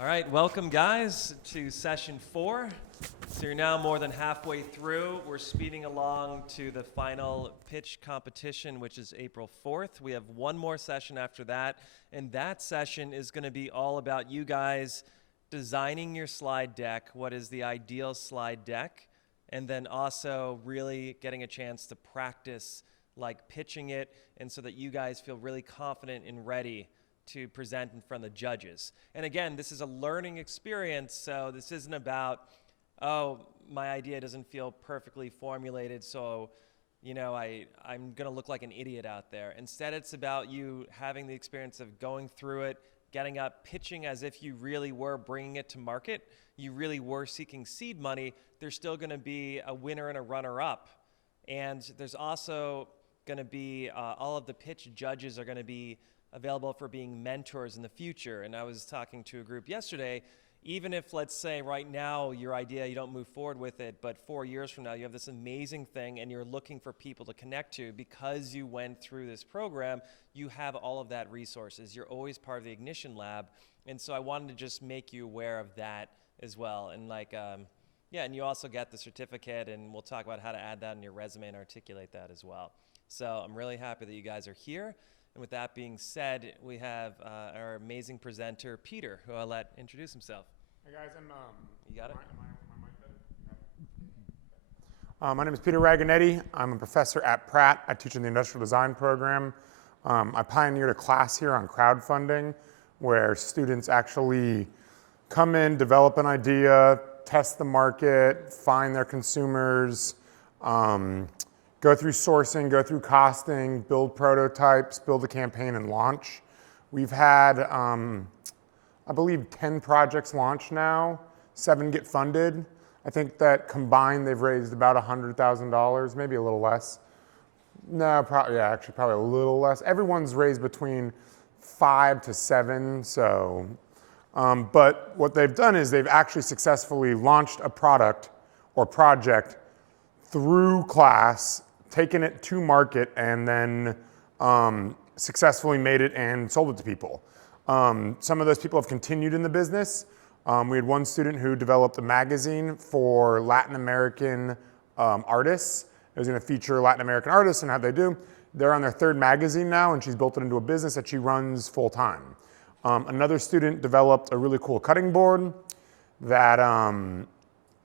All right, welcome guys to session 4. So you're now more than halfway through. We're speeding along to the final pitch competition, which is April 4th. We have one more session after that, and that session is going to be all about you guys designing your slide deck, what is the ideal slide deck, and then also really getting a chance to practice like pitching it, and so that you guys feel really confident and ready to present in front of the judges. And again, this is a learning experience, so this isn't about, oh, my idea doesn't feel perfectly formulated, so I'm gonna look like an idiot out there. Instead, it's about you having the experience of going through it, getting up, pitching as if you really were bringing it to market, you really were seeking seed money. There's still gonna be a winner and a runner-up. And there's also gonna be, all of the pitch judges are gonna be available for being mentors in the future. And I was talking to a group yesterday, even if, let's say, right now your idea, you don't move forward with it, but 4 years from now you have this amazing thing and you're looking for people to connect to because you went through this program, you have all of that resources. You're always part of the Ignition Lab. And so I wanted to just make you aware of that as well. And and you also get the certificate, and we'll talk about how to add that in your resume and articulate that as well. So I'm really happy that you guys are here. And with that being said, we have our amazing presenter, Peter, who I'll let introduce himself. Hey guys, You got it? My name is Peter Raganetti. I'm a professor at Pratt. I teach in the Industrial Design program. I pioneered a class here on crowdfunding where students actually come in, develop an idea, test the market, find their consumers, go through sourcing, go through costing, build prototypes, build a campaign, and launch. We've had, I believe, 10 projects launched now, 7 get funded. I think that combined they've raised about $100,000, maybe a little less. No, probably a little less. Everyone's raised between 5 to 7, so. But what they've done is they've actually successfully launched a product or project through class, taken it to market, and then successfully made it and sold it to people. Some of those people have continued in the business. We had one student who developed a magazine for Latin American artists. It was going to feature Latin American artists and how they do. They're on their 3rd magazine now, and she's built it into a business that she runs full time. Another student developed a really cool cutting board that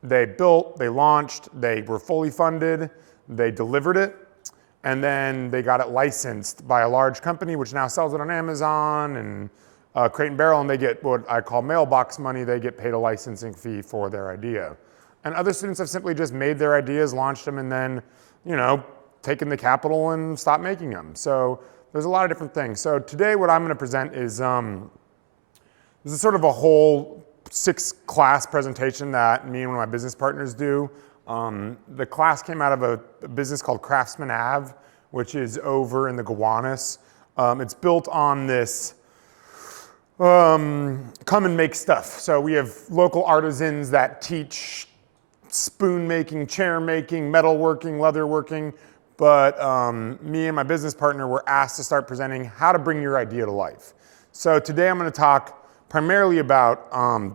they built, they launched, they were fully funded, they delivered it, and then they got it licensed by a large company which now sells it on Amazon and Crate and Barrel, and they get what I call mailbox money. They get paid a licensing fee for their idea. And other students have simply just made their ideas, launched them, and then, taken the capital and stopped making them. So there's a lot of different things. So today what I'm going to present is, this is sort of a whole 6-class presentation that me and one of my business partners do. The class came out of a business called Craftsman Ave, which is over in the Gowanus. It's built on this come and make stuff. So we have local artisans that teach spoon making, chair making, metal working, leather working. But me and my business partner were asked to start presenting how to bring your idea to life. So today I'm going to talk primarily about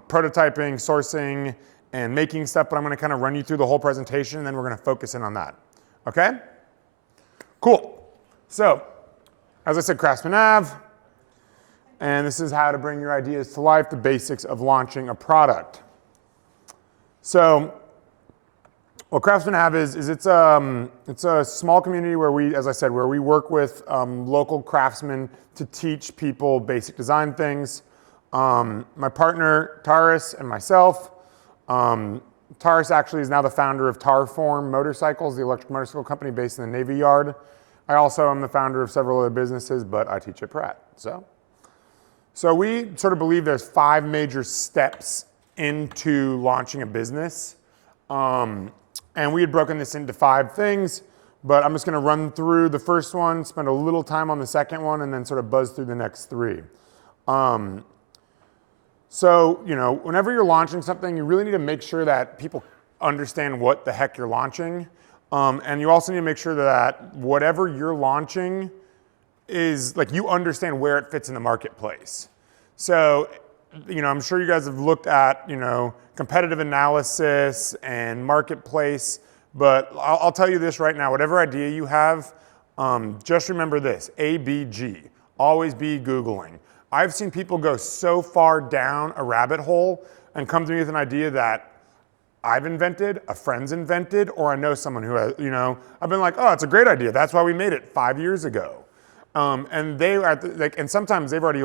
prototyping, sourcing, and making stuff, but I'm going to kind of run you through the whole presentation, and then we're going to focus in on that. Okay? Cool. So, as I said, Craftsman Ave, and this is how to bring your ideas to life, the basics of launching a product. So, what Craftsman Ave is it's a small community where we, as I said, where we work with local craftsmen to teach people basic design things. My partner, Taurus, and myself. Taurus actually is now the founder of Tarform Motorcycles, the electric motorcycle company based in the Navy Yard. I also am the founder of several other businesses, but I teach at Pratt. So we sort of believe there's 5 major steps into launching a business. And we had broken this into 5 things, but I'm just going to run through the first one, spend a little time on the second one, and then sort of buzz through the next 3. So, whenever you're launching something, you really need to make sure that people understand what the heck you're launching. And you also need to make sure that whatever you're launching is, you understand where it fits in the marketplace. So I'm sure you guys have looked at, competitive analysis and marketplace, but I'll tell you this right now, whatever idea you have, just remember this, ABG, always be Googling. I've seen people go so far down a rabbit hole and come to me with an idea that I've invented, a friend's invented, or I know someone who has, I've been like, oh, it's a great idea. That's why we made it 5 years ago. And they are and sometimes they've already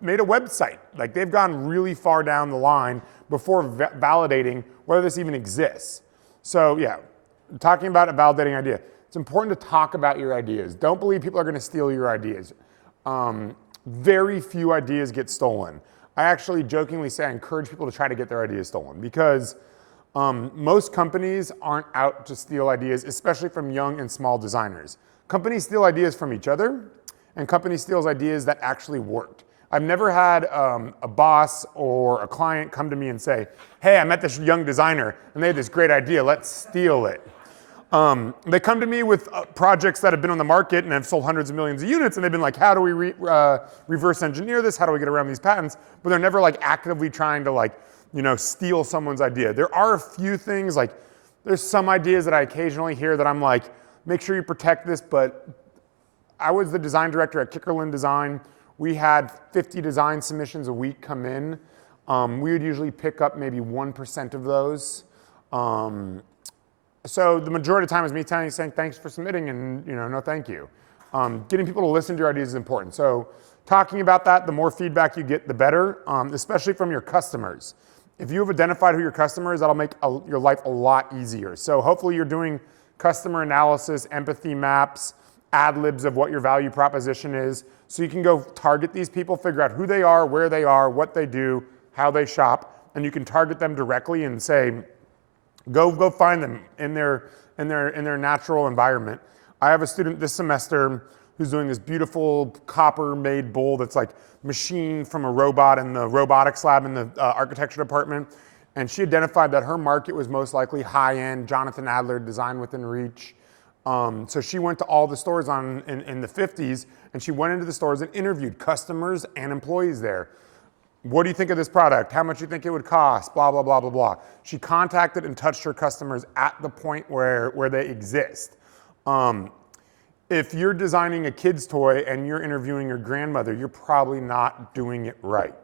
made a website. Like they've gone really far down the line before validating whether this even exists. So yeah, talking about a validating idea. It's important to talk about your ideas. Don't believe people are going to steal your ideas. Very few ideas get stolen. I actually jokingly say I encourage people to try to get their ideas stolen because most companies aren't out to steal ideas, especially from young and small designers. Companies steal ideas from each other, and companies steal ideas that actually worked. I've never had a boss or a client come to me and say, hey, I met this young designer, and they had this great idea, let's steal it. They come to me with projects that have been on the market and have sold hundreds of millions of units, and they've been like, how do we reverse engineer this? How do we get around these patents? But they're never actively trying to steal someone's idea. There are a few things, there's some ideas that I occasionally hear that I'm like, make sure you protect this, but I was the design director at Kickerland Design. We had 50 design submissions a week come in. We would usually pick up maybe 1% of those. So the majority of the time is me saying thanks for submitting and no thank you. Getting people to listen to your ideas is important. So talking about that, the more feedback you get, the better, especially from your customers. If you have identified who your customer is, that'll make your life a lot easier. So hopefully you're doing customer analysis, empathy maps, ad libs of what your value proposition is, so you can go target these people, figure out who they are, where they are, what they do, how they shop, and you can target them directly and say, go find them in their natural environment. I have a student this semester who's doing this beautiful copper-made bowl that's machined from a robot in the robotics lab in the architecture department. And she identified that her market was most likely high-end, Jonathan Adler, design within reach. So she went to all the stores in the 50s, and she went into the stores and interviewed customers and employees there. What do you think of this product? How much do you think it would cost? Blah, blah, blah, blah, blah. She contacted and touched her customers at the point where they exist. If you're designing a kid's toy and you're interviewing your grandmother, you're probably not doing it right.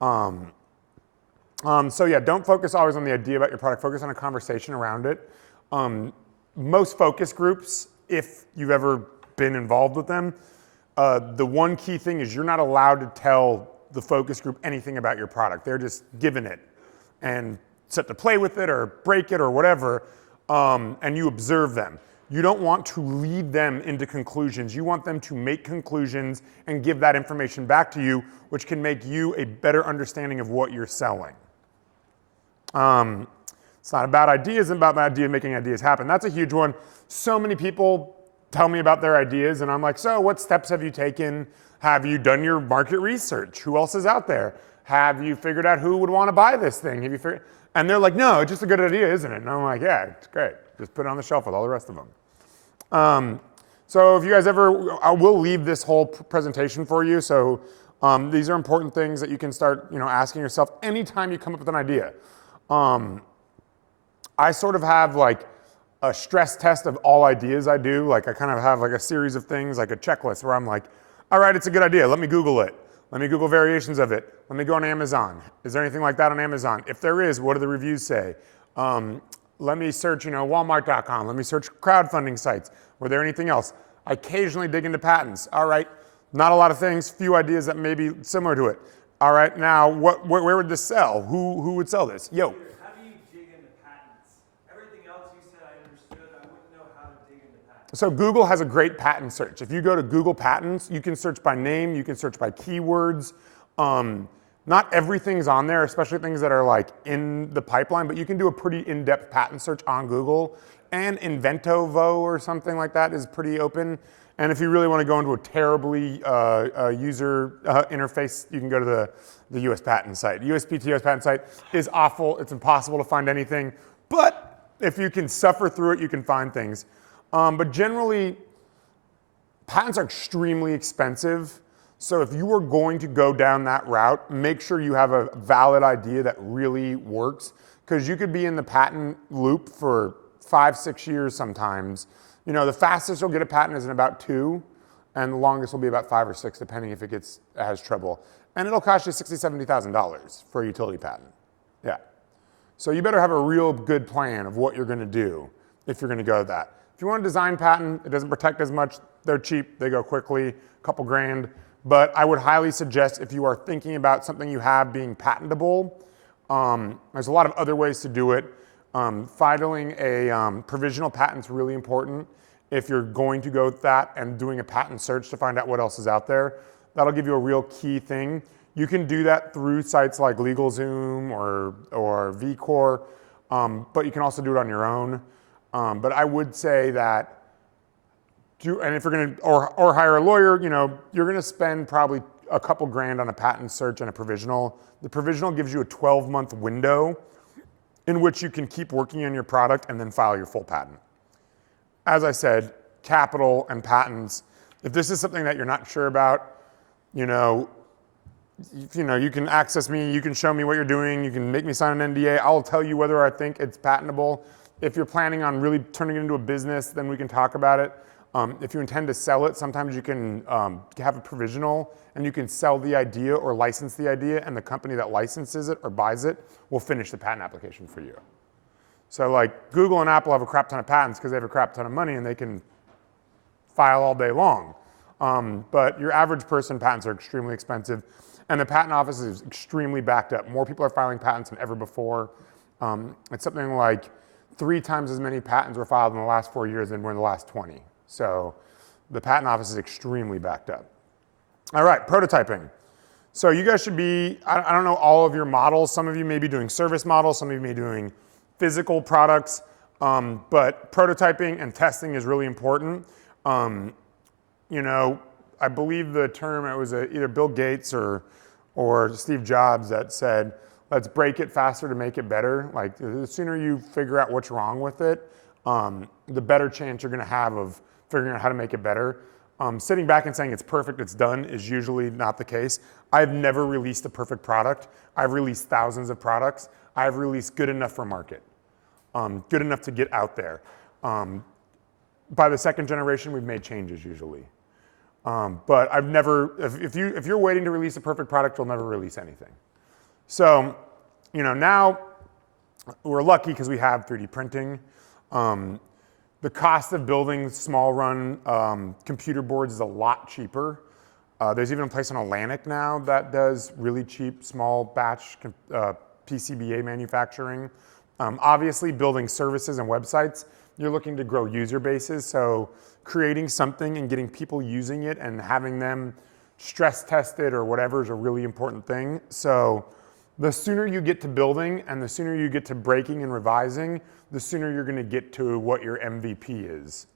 So yeah, don't focus always on the idea about your product. Focus on a conversation around it. Most focus groups, if you've ever been involved with them, the one key thing is you're not allowed to tell the focus group anything about your product. They're just given it and set to play with it or break it or whatever, and you observe them. You don't want to lead them into conclusions. You want them to make conclusions and give that information back to you, which can make you a better understanding of what you're selling. It's not about ideas, it's about making ideas happen. That's a huge one. So many people tell me about their ideas, and I'm like, so what steps have you taken? Have you done your market research? Who else is out there? Have you figured out who would want to buy this thing? And they're like, no, it's just a good idea, isn't it? And I'm like, yeah, it's great. Just put it on the shelf with all the rest of them. So if you guys ever, I will leave this whole presentation for you. So these are important things that you can start asking yourself anytime you come up with an idea. I sort of have a stress test of all ideas I do. I kind of have a series of things, a checklist where I'm like, all right, it's a good idea. Let me Google it. Let me Google variations of it. Let me go on Amazon. Is there anything like that on Amazon? If there is, what do the reviews say? Let me search, Walmart.com. Let me search crowdfunding sites. Were there anything else? I occasionally dig into patents. All right, not a lot of things, few ideas that may be similar to it. All right, now, where would this sell? Who would sell this? Yo. How do you dig into patents? Everything else you said I understood. I wouldn't know how to dig into patents. So Google has a great patent search. If you go to Google Patents, you can search by name, you can search by keywords. Not everything's on there, especially things that are in the pipeline, but you can do a pretty in-depth patent search on Google. And Inventovo or something like that is pretty open. And if you really want to go into a terribly user interface, you can go to the US patent site. USPTO's patent site is awful. It's impossible to find anything. But if you can suffer through it, you can find things. But generally, patents are extremely expensive. So if you are going to go down that route, make sure you have a valid idea that really works, because you could be in the patent loop for 5, 6 years sometimes. You know, the fastest you'll get a patent is in about 2, and the longest will be about 5 or 6, depending if it has trouble. And it'll cost you $60,000, $70,000 for a utility patent. Yeah. So you better have a real good plan of what you're gonna do if you're gonna go with that. If you want a design patent, it doesn't protect as much, they're cheap, they go quickly, a couple grand. But I would highly suggest, if you are thinking about something you have being patentable, there's a lot of other ways to do it. Filing a provisional patent is really important if you're going to go with that, and doing a patent search to find out what else is out there. That'll give you a real key thing. You can do that through sites like LegalZoom or VCore, but you can also do it on your own. But I would say that, and if you're gonna, or hire a lawyer, you know, you're gonna spend probably a couple grand on a patent search and a provisional. The provisional gives you a 12-month window in which you can keep working on your product and then file your full patent. As I said, capital and patents, if this is something that you're not sure about, you know, you can access me, you can show me what you're doing, you can make me sign an NDA, I'll tell you whether I think it's patentable. If you're planning on really turning it into a business, then we can talk about it. If you intend to sell it, sometimes you can have a provisional and you can sell the idea or license the idea, and the company that licenses it or buys it will finish the patent application for you. So like Google and Apple have a crap ton of patents because they have a crap ton of money and they can file all day long. But your average person, patents are extremely expensive, and the patent office is extremely backed up. More people are filing patents than ever before. It's something like 3 times as many patents were filed in the last 4 years than were in the last 20. So the patent office is extremely backed up. All right, prototyping. So you guys should be, I don't know all of your models. Some of you may be doing service models, some of you may be doing physical products, but prototyping and testing is really important. You know, I believe the term, it was either Bill Gates or Steve Jobs that said, let's break it faster to make it better. Like, the sooner you figure out what's wrong with it, the better chance you're gonna have of figuring out how to make it better. Sitting back and saying it's perfect, it's done, is usually not the case. I've never released a perfect product. I've released thousands of products. I've released good enough for market, good enough to get out there. By the second generation, we've made changes usually. But I've never, if you're waiting to release a perfect product, you'll never release anything. So, you know, now we're lucky because we have 3D printing. The cost of building small run computer boards is a lot cheaper. There's even a place in Atlantic now that does really cheap small batch PCBA manufacturing. Obviously, building services and websites, you're looking to grow user bases. So creating something and getting people using it and having them stress tested or whatever is a really important thing. So the sooner you get to building and the sooner you get to breaking and revising, the sooner you're gonna get to what your MVP is.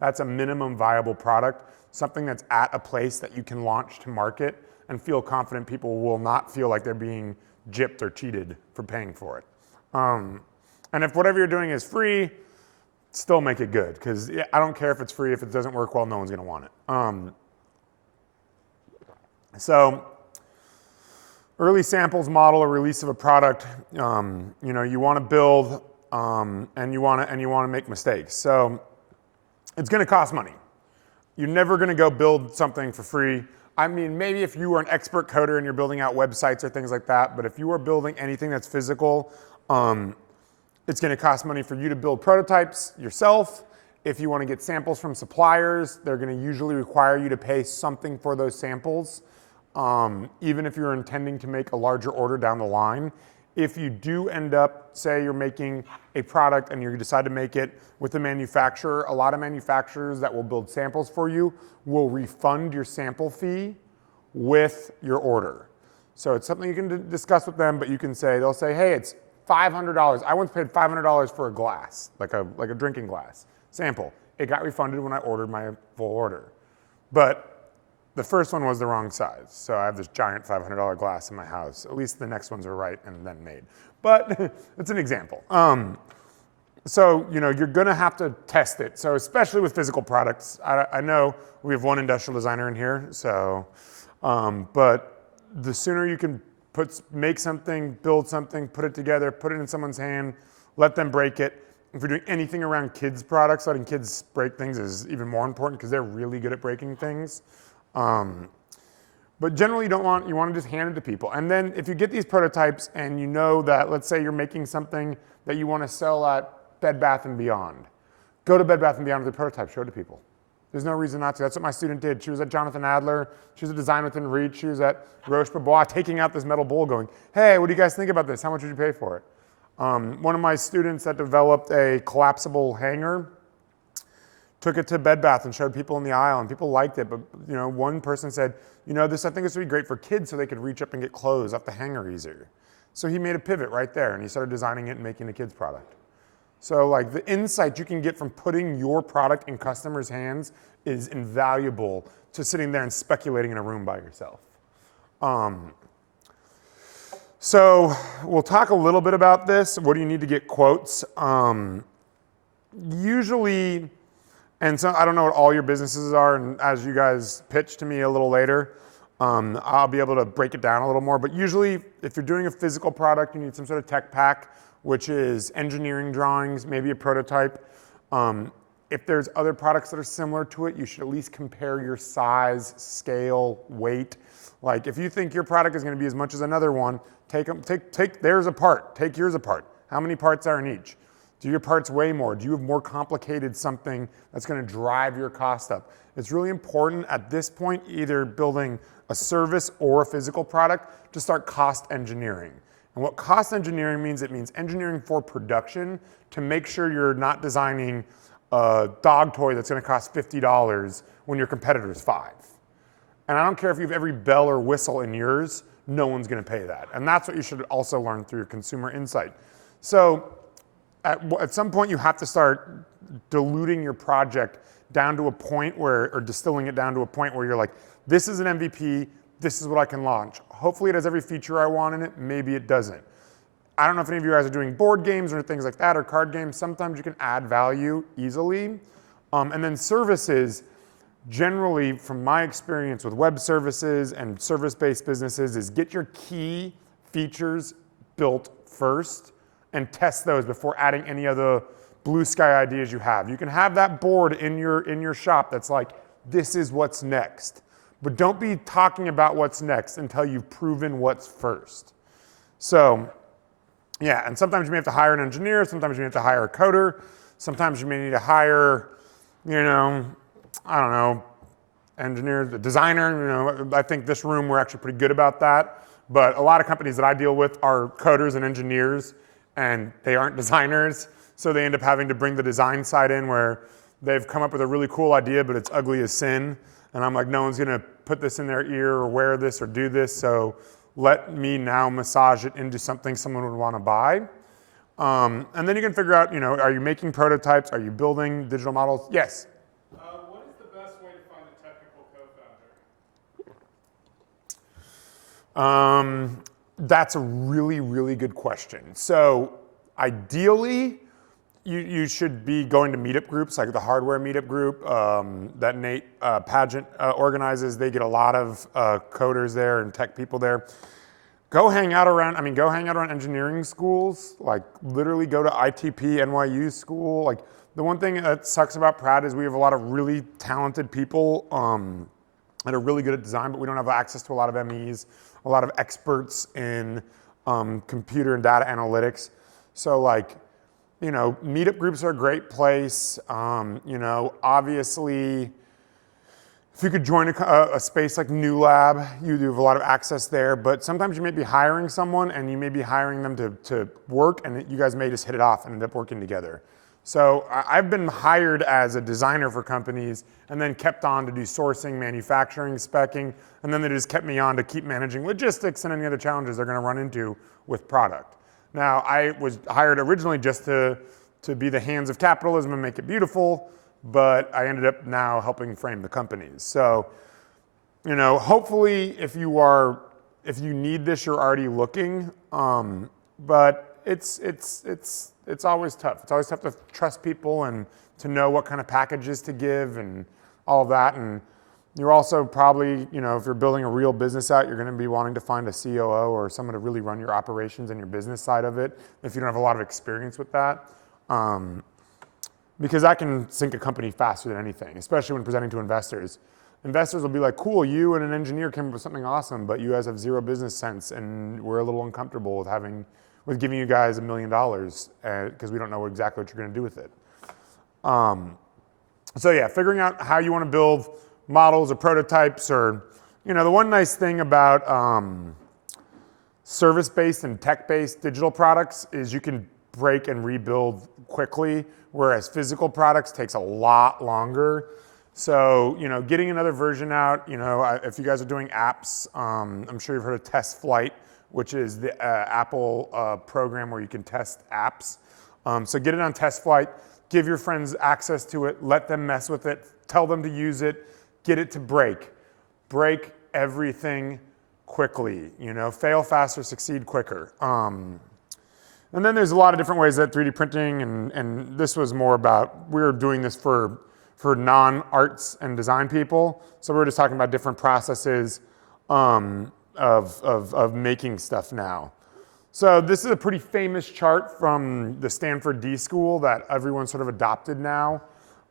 That's a minimum viable product, something that's at a place that you can launch to market and feel confident people will not feel like they're being gypped or cheated for paying for it. And if whatever you're doing is free, still make it good, because I don't care if it's free. If it doesn't work well, no one's gonna want it. So early samples model or release of a product, you know, you wanna build and you wanna make mistakes. So it's gonna cost money. You're never gonna go build something for free. I mean, maybe if you are an expert coder and you're building out websites or things like that, but if you are building anything that's physical, it's gonna cost money for you to build prototypes yourself. If you wanna get samples from suppliers, they're gonna usually require you to pay something for those samples, even if you're intending to make a larger order down the line. If you do end up, say you're making a product and you decide to make it with a manufacturer, a lot of manufacturers that will build samples for you will refund your sample fee with your order. So it's something you can discuss with them, but you can say, they'll say, hey, it's $500. I once paid $500 for a glass, like a drinking glass sample. It got refunded when I ordered my full order. But the first one was the wrong size. So I have this giant $500 glass in my house. At least the next ones are right and then made. But it's an example. So, you know, you're gonna have to test it. So especially with physical products, I know we have one industrial designer in here, so But the sooner you can make something, build something, put it together, put it in someone's hand, let them break it. If you're doing anything around kids' products, letting kids break things is even more important because they're really good at breaking things. But generally you want to just hand it to people. And then if you get these prototypes and you know that, let's say you're making something that you want to sell at Bed Bath & Beyond, go to Bed Bath & Beyond with a prototype, show it to people. There's no reason not to. That's what my student did. She was at Jonathan Adler. She was a Design Within Reach. She was at Roche Bobois, taking out this metal bowl going, hey, what do you guys think about this? How much would you pay for it? One of my students that developed a collapsible hanger took it to Bed Bath and showed people in the aisle, and people liked it. But one person said, I think this would be great for kids so they could reach up and get clothes off the hanger easier. So he made a pivot right there, and he started designing it and making a kid's product. So like the insight you can get from putting your product in customers' hands is invaluable to sitting there and speculating in a room by yourself. So we'll talk a little bit about this. What do you need to get quotes? Usually, and so I don't know what all your businesses are, and as you guys pitch to me a little later, I'll be able to break it down a little more. But usually, if you're doing a physical product, you need some sort of tech pack, which is engineering drawings, maybe a prototype. If there's other products that are similar to it, you should at least compare your size, scale, weight. Like if you think your product is going to be as much as another one, take theirs apart, take yours apart. How many parts are in each? Do your parts weigh more? Do you have more complicated something that's going to drive your cost up? It's really important at this point, either building a service or a physical product, to start cost engineering. And what cost engineering means, it means engineering for production to make sure you're not designing a dog toy that's going to cost $50 when your competitor's $5. And I don't care if you have every bell or whistle in yours, no one's going to pay that. And that's what you should also learn through your consumer insight. So at some point you have to start diluting your project down to a point where, or distilling it down to a point where you're like, this is an MVP, this is what I can launch. Hopefully it has every feature I want in it, maybe it doesn't. I don't know if any of you guys are doing board games or things like that, or card games. Sometimes you can add value easily. And then services, generally from my experience with web services and service-based businesses, is get your key features built first and test those before adding any other blue sky ideas you have. You can have that board in your shop that's like, this is what's next. But don't be talking about what's next until you've proven what's first. So, yeah, and sometimes you may have to hire an engineer, sometimes you may have to hire a coder, sometimes you may need to hire, engineer, a designer. I think this room, we're actually pretty good about that. But a lot of companies that I deal with are coders and engineers, and they aren't designers. So they end up having to bring the design side in where they've come up with a really cool idea, but it's ugly as sin. And I'm like, no one's going to put this in their ear or wear this or do this. So let me now massage it into something someone would want to buy. And then you can figure out, are you making prototypes? Are you building digital models? Yes? What is the best way to find a technical co-founder? That's a really, really good question. So ideally, you should be going to meetup groups, like the hardware meetup group that Nate Pageant organizes. They get a lot of coders there and tech people there. Go hang out around engineering schools, like literally go to ITP, NYU school. Like the one thing that sucks about Pratt is we have a lot of really talented people that are really good at design, but we don't have access to a lot of MEs, a lot of experts in computer and data analytics. So meetup groups are a great place. Obviously, if you could join a space like New Lab, you do have a lot of access there, but sometimes you may be hiring someone and you may be hiring them to work, and you guys may just hit it off and end up working together. So I've been hired as a designer for companies and then kept on to do sourcing, manufacturing, speccing, and then they just kept me on to keep managing logistics and any other challenges they're gonna run into with product. Now, I was hired originally just to be the hands of capitalism and make it beautiful, but I ended up now helping frame the companies. So, hopefully if you need this, you're already looking, but it's always tough. It's always tough to trust people and to know what kind of packages to give and all of that. And You're also probably, if you're building a real business out, you're going to be wanting to find a COO or someone to really run your operations and your business side of it if you don't have a lot of experience with that. Because that can sink a company faster than anything, especially when presenting to investors. Investors will be like, cool, you and an engineer came up with something awesome, but you guys have zero business sense, and we're a little uncomfortable with giving you guys $1 million because we don't know exactly what you're going to do with it. So yeah, figuring out how you want to build models or prototypes, or the one nice thing about service-based and tech-based digital products is you can break and rebuild quickly, whereas physical products takes a lot longer. So, getting another version out, if you guys are doing apps, I'm sure you've heard of Test Flight, which is the Apple program where you can test apps. So get it on Test Flight, give your friends access to it, let them mess with it, tell them to use it, get it to break. Break everything quickly, fail faster, succeed quicker. And then there's a lot of different ways that 3D printing, and this was more about, we were doing this for non-arts and design people. So we were just talking about different processes of making stuff now. So this is a pretty famous chart from the Stanford D School that everyone sort of adopted now.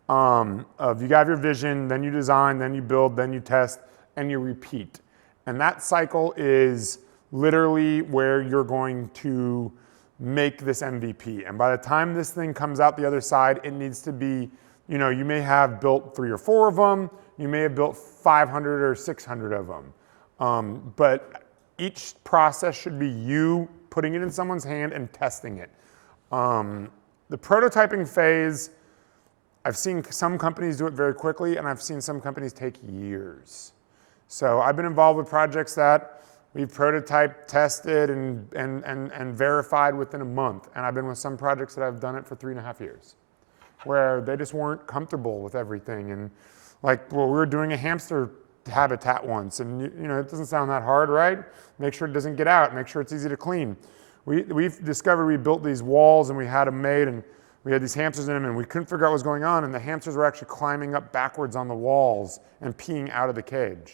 Of you have your vision, then you design, then you build, then you test, and you repeat. And that cycle is literally where you're going to make this MVP. And by the time this thing comes out the other side, it needs to be, you may have built 3 or 4 of them, you may have built 500 or 600 of them. But each process should be you putting it in someone's hand and testing it. The prototyping phase, I've seen some companies do it very quickly, and I've seen some companies take years. So I've been involved with projects that we've prototyped, tested, and verified within a month. And I've been with some projects that I've done it for 3.5 years, where they just weren't comfortable with everything. And we were doing a hamster habitat once, and it doesn't sound that hard, right? Make sure it doesn't get out, make sure it's easy to clean. We've discovered we built these walls and we had them made, and we had these hamsters in them, and we couldn't figure out what was going on, and the hamsters were actually climbing up backwards on the walls and peeing out of the cage.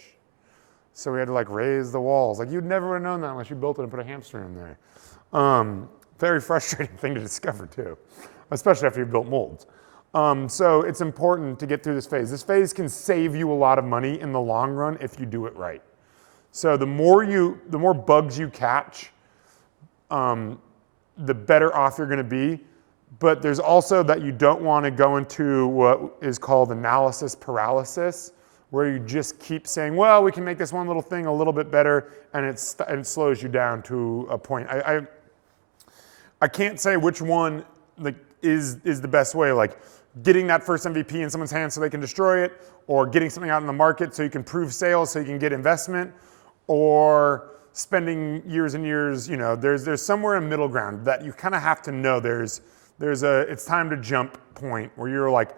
So we had to raise the walls. You'd never would have known that unless you built it and put a hamster in there. Very frustrating thing to discover too, especially after you built molds. So it's important to get through this phase. This phase can save you a lot of money in the long run if you do it right. So the more bugs you catch, the better off you're going to be. But there's also that you don't want to go into what is called analysis paralysis, where you just keep saying, well, we can make this one little thing a little bit better, and it slows you down to a point. I can't say which one is the best way, getting that first MVP in someone's hands so they can destroy it, or getting something out in the market so you can prove sales so you can get investment, or spending years and years. There's somewhere in middle ground that you kind of have to know there's a it's time to jump point where you're like,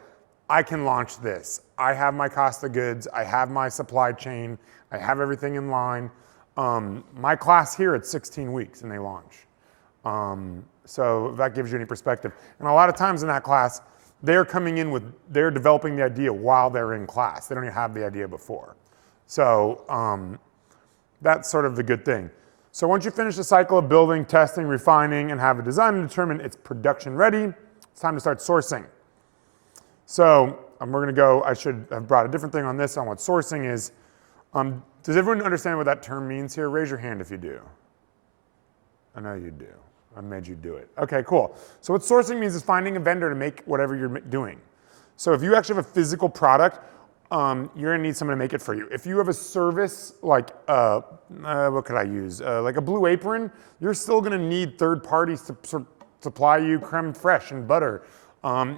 I can launch this. I have my cost of goods. I have my supply chain. I have everything in line. My class here, it's 16 weeks and they launch. So if that gives you any perspective. And a lot of times in that class, they're developing the idea while they're in class. They don't even have the idea before. So that's sort of the good thing. So once you finish the cycle of building, testing, refining, and have a design and determine it's production ready, it's time to start sourcing. So we're going to go, I should have brought a different thing on this, on what sourcing is. Does everyone understand what that term means here? Raise your hand if you do. I know you do. I made you do it. Okay, cool. So what sourcing means is finding a vendor to make whatever you're doing. So if you actually have a physical product, you're going to need someone to make it for you. If you have a service like, what could I use? Like a Blue Apron, you're still going to need third parties to supply you creme fraiche and butter.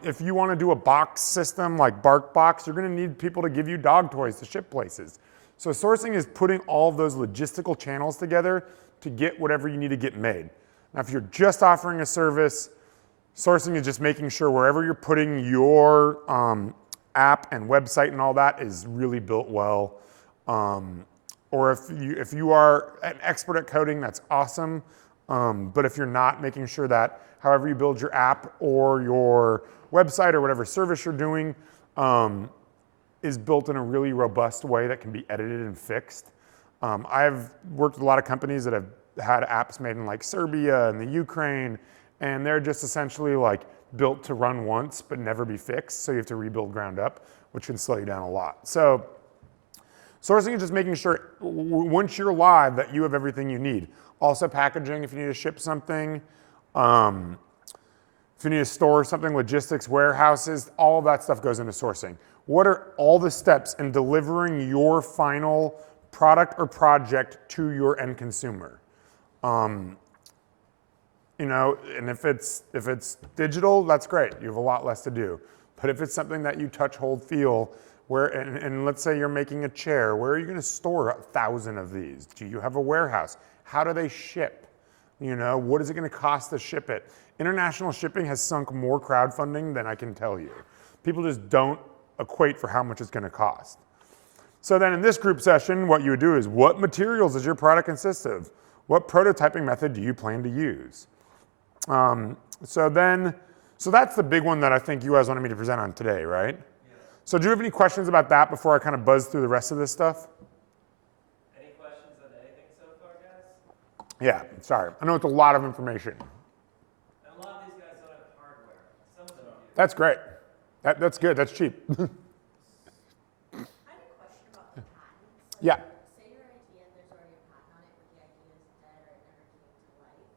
If you want to do a box system like BarkBox, you're going to need people to give you dog toys to ship places. So sourcing is putting all of those logistical channels together to get whatever you need to get made. Now, if you're just offering a service, sourcing is just making sure wherever you're putting your app and website and all that is really built well. Or if you are an expert at coding, that's awesome. But if you're not, making sure that however you build your app or your website or whatever service you're doing, is built in a really robust way that can be edited and fixed. I've worked with a lot of companies that have had apps made in like Serbia and the Ukraine, and they're just essentially like built to run once but never be fixed, so you have to rebuild ground up, which can slow you down a lot. So sourcing is just making sure once you're live that you have everything you need. Also packaging if you need to ship something. If you need to store something, logistics, warehouses, all of that stuff goes into sourcing. What are all the steps in delivering your final product or project to your end consumer? You know, and if it's digital, that's great. You have a lot less to do. But if it's something that you touch, hold, feel, where, and let's say you're making a chair, where are you going to store 1,000 of these? Do you have a warehouse? How do they ship? You know, what is it going to cost to ship it? International shipping has sunk more crowdfunding than I can tell you. People just don't equate for how much it's going to cost. So then in this group session, what you would do is, what materials does your product consist of? What prototyping method do you plan to use? So that's the big one that I think you guys wanted me to present on today, right? Yeah. So do you have any questions about that before I kind of buzz through the rest of this stuff? Any questions on anything so far, guys? Yeah, sorry. I know it's a lot of information. And a lot of these guys don't have hardware. Some of them do. That's great. That's good. That's cheap. I have a question about the patents. So Yeah. say your idea, there's already a patent on it, but the idea is dead or it never came to life,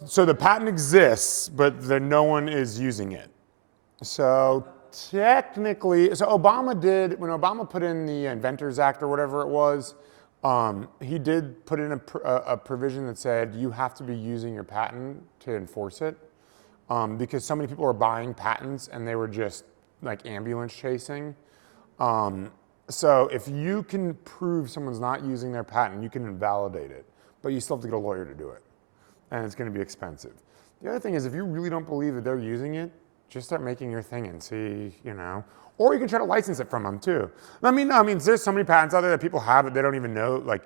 then So the patent exists, but then no one is using it. So technically, so Obama did, when Obama put in the Inventors Act or whatever it was, he did put in a provision that said you have to be using your patent to enforce it, because so many people were buying patents and they were just like ambulance chasing. So if you can prove someone's not using their patent, you can invalidate it, but you still have to get a lawyer to do it, and it's going to be expensive. The other thing is, if you really don't believe that they're using it, just start making your thing and see, you know. Or you can try to license it from them too. I mean, there's so many patents out there that people have that they don't even know. Like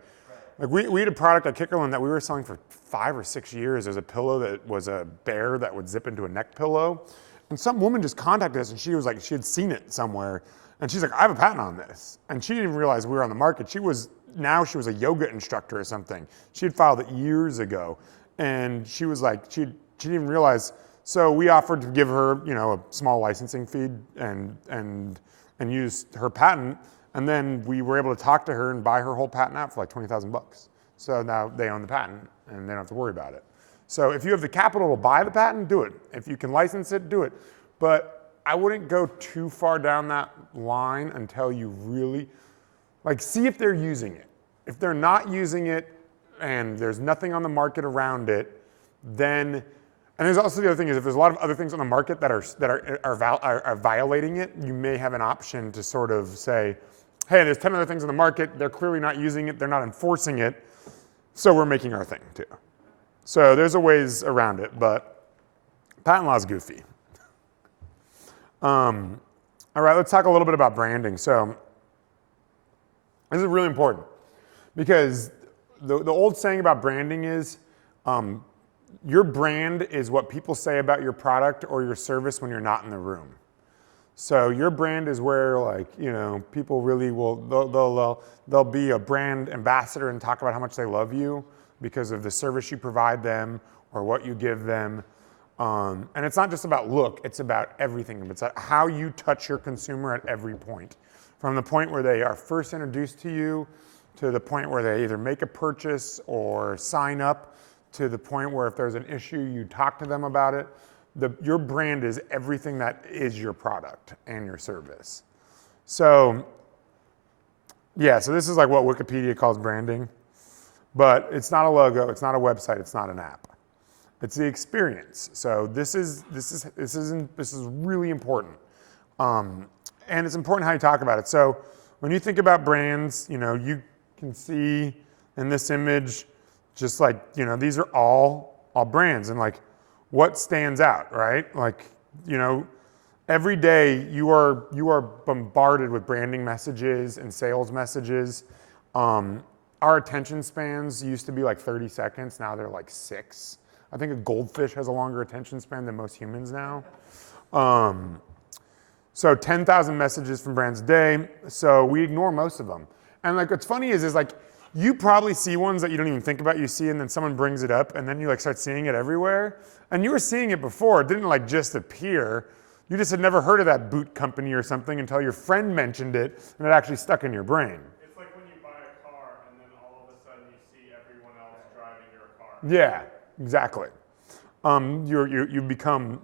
we had a product at Kickerland that we were selling for 5 or 6 years. There's a pillow that was a bear that would zip into a neck pillow. And some woman just contacted us and she was like, she had seen it somewhere. And she's like, I have a patent on this. And she didn't even realize we were on the market. She was a yoga instructor or something. She had filed it years ago. And she was like, she didn't even realize. So we offered to give her, you know, a small licensing fee and use her patent. And then we were able to talk to her and buy her whole patent out for like $20,000. So now they own the patent and they don't have to worry about it. So if you have the capital to buy the patent, do it. If you can license it, do it. But I wouldn't go too far down that line until you really, like, see if they're using it. If they're not using it and there's nothing on the market around it, then, and there's also the other thing is if there's a lot of other things on the market that are violating it, you may have an option to sort of say, hey, there's 10 other things on the market, they're clearly not using it, they're not enforcing it, so we're making our thing too. So there's a ways around it, but patent law is goofy. All right, let's talk a little bit about branding. So this is really important because the old saying about branding is your brand is what people say about your product or your service when you're not in the room. So your brand is where, like, you know, people really will, they'll be a brand ambassador and talk about how much they love you because of the service you provide them or what you give them. And it's not just about look, it's about everything. It's about how you touch your consumer at every point. From the point where they are first introduced to you, to the point where they either make a purchase or sign up, to the point where if there's an issue, you talk to them about it. Your brand is everything that is your product and your service. So, yeah, so this is like what Wikipedia calls branding. But it's not a logo, it's not a website, it's not an app. It's the experience. So this is really important. And it's important how you talk about it. So when you think about brands, you know, you can see in this image, just like, you know, these are all brands and like what stands out, right? Like, you know, every day you are bombarded with branding messages and sales messages. Our attention spans used to be like 30 seconds, now they're like 6. I think a goldfish has a longer attention span than most humans now. So 10,000 messages from brands a day. So we ignore most of them. And like what's funny is like you probably see ones that you don't even think about. You see, and then someone brings it up, and then you like start seeing it everywhere. And you were seeing it before. It didn't like just appear. You just had never heard of that boot company or something until your friend mentioned it, and it actually stuck in your brain. It's like when you buy a car and then all of a sudden you see everyone else driving your car. Yeah, exactly. You've become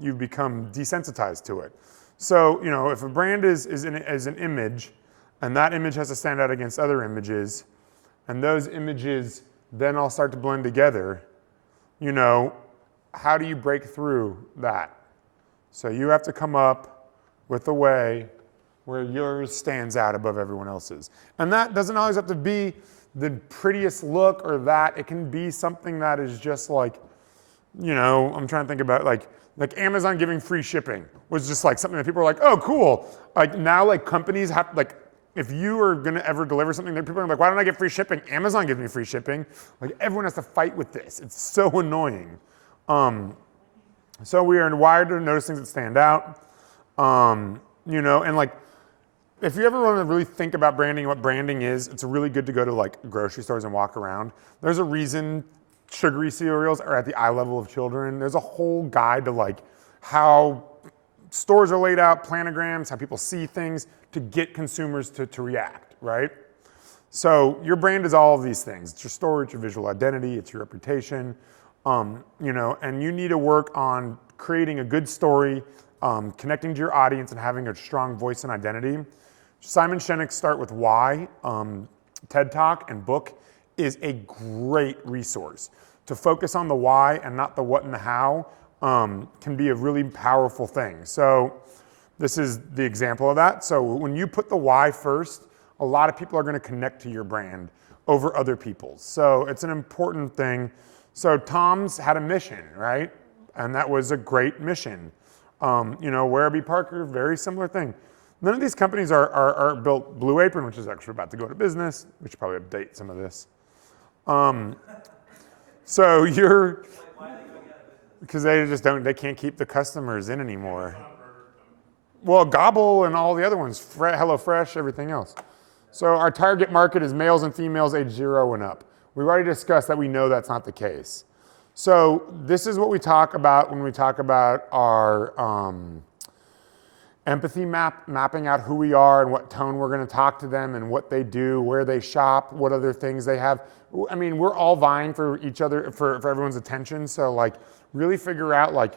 desensitized to it. So you know if a brand is an image, and that image has to stand out against other images, and those images then all start to blend together, you know, how do you break through that? So you have to come up with a way where yours stands out above everyone else's. And that doesn't always have to be the prettiest look or that. It can be something that is just like, you know, I'm trying to think about like Amazon giving free shipping was just like something that people are like, oh, cool. Like now like companies have like, if you are gonna ever deliver something, people are like, why don't I get free shipping? Amazon gives me free shipping. Like everyone has to fight with this. It's so annoying. So we are wired to notice things that stand out. You know, and like, if you ever want to really think about branding and what branding is, it's really good to go to like grocery stores and walk around. There's a reason sugary cereals are at the eye level of children. There's a whole guide to like how stores are laid out, planograms, how people see things to get consumers to react, right? So your brand is all of these things. It's your story, it's your visual identity, it's your reputation, you know, and you need to work on creating a good story, connecting to your audience and having a strong voice and identity. Simon Sinek's Start With Why, TED Talk and book is a great resource. To focus on the why and not the what and the how can be a really powerful thing. So this is the example of that. So when you put the why first, a lot of people are going to connect to your brand over other people's. So it's an important thing. So Tom's had a mission, right? And that was a great mission. You know, Werribee Parker, very similar thing. None of these companies are built. Blue Apron, which is actually about to go to business. We should probably update some of this. So you're, because they just don't, they can't keep the customers in anymore. Well, Gobble and all the other ones, HelloFresh, everything else. So our target market is males and females age 0 and up. We've already discussed that we know that's not the case. So this is what we talk about when we talk about our empathy mapping out who we are and what tone we're going to talk to them and what they do, where they shop, what other things they have. I mean, we're all vying for each other, for everyone's attention. So like really figure out like,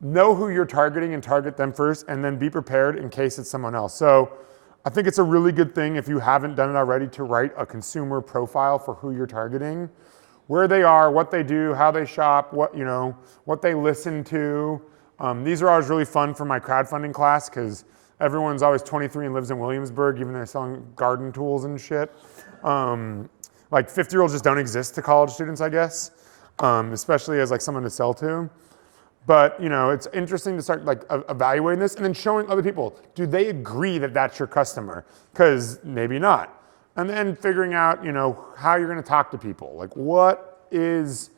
know who you're targeting and target them first and then be prepared in case it's someone else. So I think it's a really good thing if you haven't done it already to write a consumer profile for who you're targeting, where they are, what they do, how they shop, what, you know, what they listen to. These are always really fun for my crowdfunding class because everyone's always 23 and lives in Williamsburg, even though they're selling garden tools and shit. Like 50-year-olds just don't exist to college students, I guess, especially as like someone to sell to. But you know, it's interesting to start like evaluating this and then showing other people, do they agree that that's your customer? Because maybe not. And then figuring out, you know, how you're going to talk to people. Like what is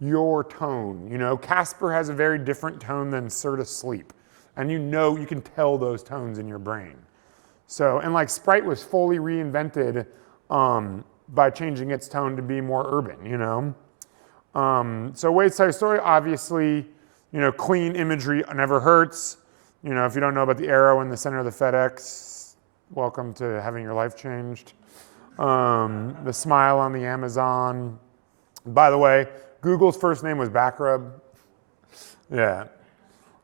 your tone? You know, Casper has a very different tone than Sir to Sleep. And you know, you can tell those tones in your brain. So, and like Sprite was fully reinvented by changing its tone to be more urban, you know? So Wayside Story, obviously, you know, clean imagery never hurts. You know, if you don't know about the arrow in the center of the FedEx, welcome to having your life changed. The smile on the Amazon. By the way, Google's first name was Backrub. Yeah.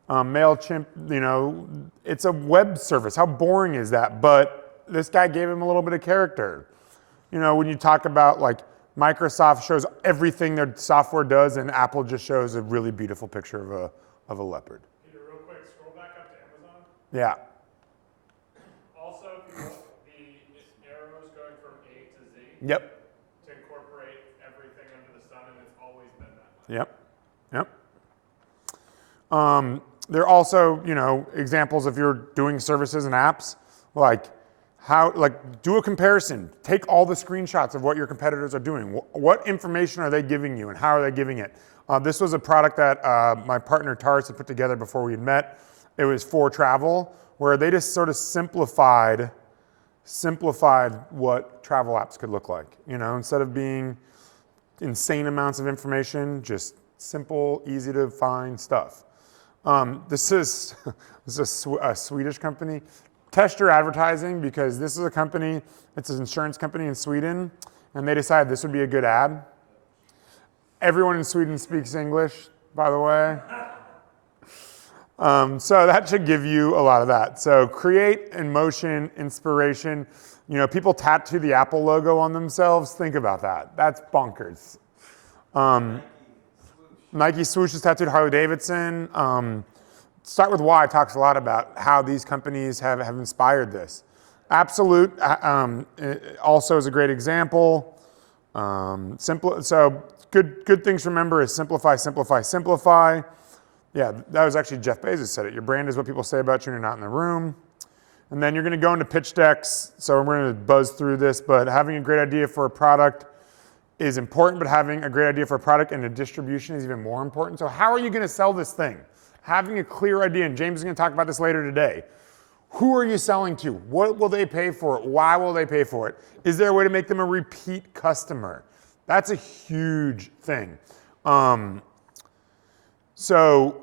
MailChimp, you know, it's a web service. How boring is that? But this guy gave him a little bit of character. You know, when you talk about like Microsoft shows everything their software does and Apple just shows a really beautiful picture of a leopard. Peter, real quick, scroll back up to Amazon. Yeah. Also, if you look, the arrows going from A to Z Yep. to incorporate everything under the sun, and it's always been that way. Yep. Yep. There are also, you know, examples if you're doing services and apps, like how, like do a comparison. Take all the screenshots of what your competitors are doing. What information are they giving you and how are they giving it? This was a product that my partner Taurus had put together before we had met. It was for travel, where they just sort of simplified what travel apps could look like. You know, instead of being insane amounts of information, just simple, easy to find stuff. This is a Swedish company. Test your advertising, because this is a company, it's an insurance company in Sweden, and they decided this would be a good ad. Everyone in Sweden speaks English, by the way. So that should give you a lot of that. So create, emotion, inspiration. You know, people tattoo the Apple logo on themselves. Think about that. That's bonkers. Nike swoosh is tattooed, Harley Davidson. Start With Why talks a lot about how these companies have inspired this. Absolute also is a great example. So good things to remember is simplify, simplify, simplify. Yeah, that was actually Jeff Bezos said it. Your brand is what people say about you when you're not in the room. And then you're going to go into pitch decks. So we're going to buzz through this, but having a great idea for a product is important, but having a great idea for a product and a distribution is even more important. So how are you going to sell this thing? Having a clear idea, and James is going to talk about this later today. Who are you selling to? What will they pay for it? Why will they pay for it? Is there a way to make them a repeat customer? That's a huge thing. So,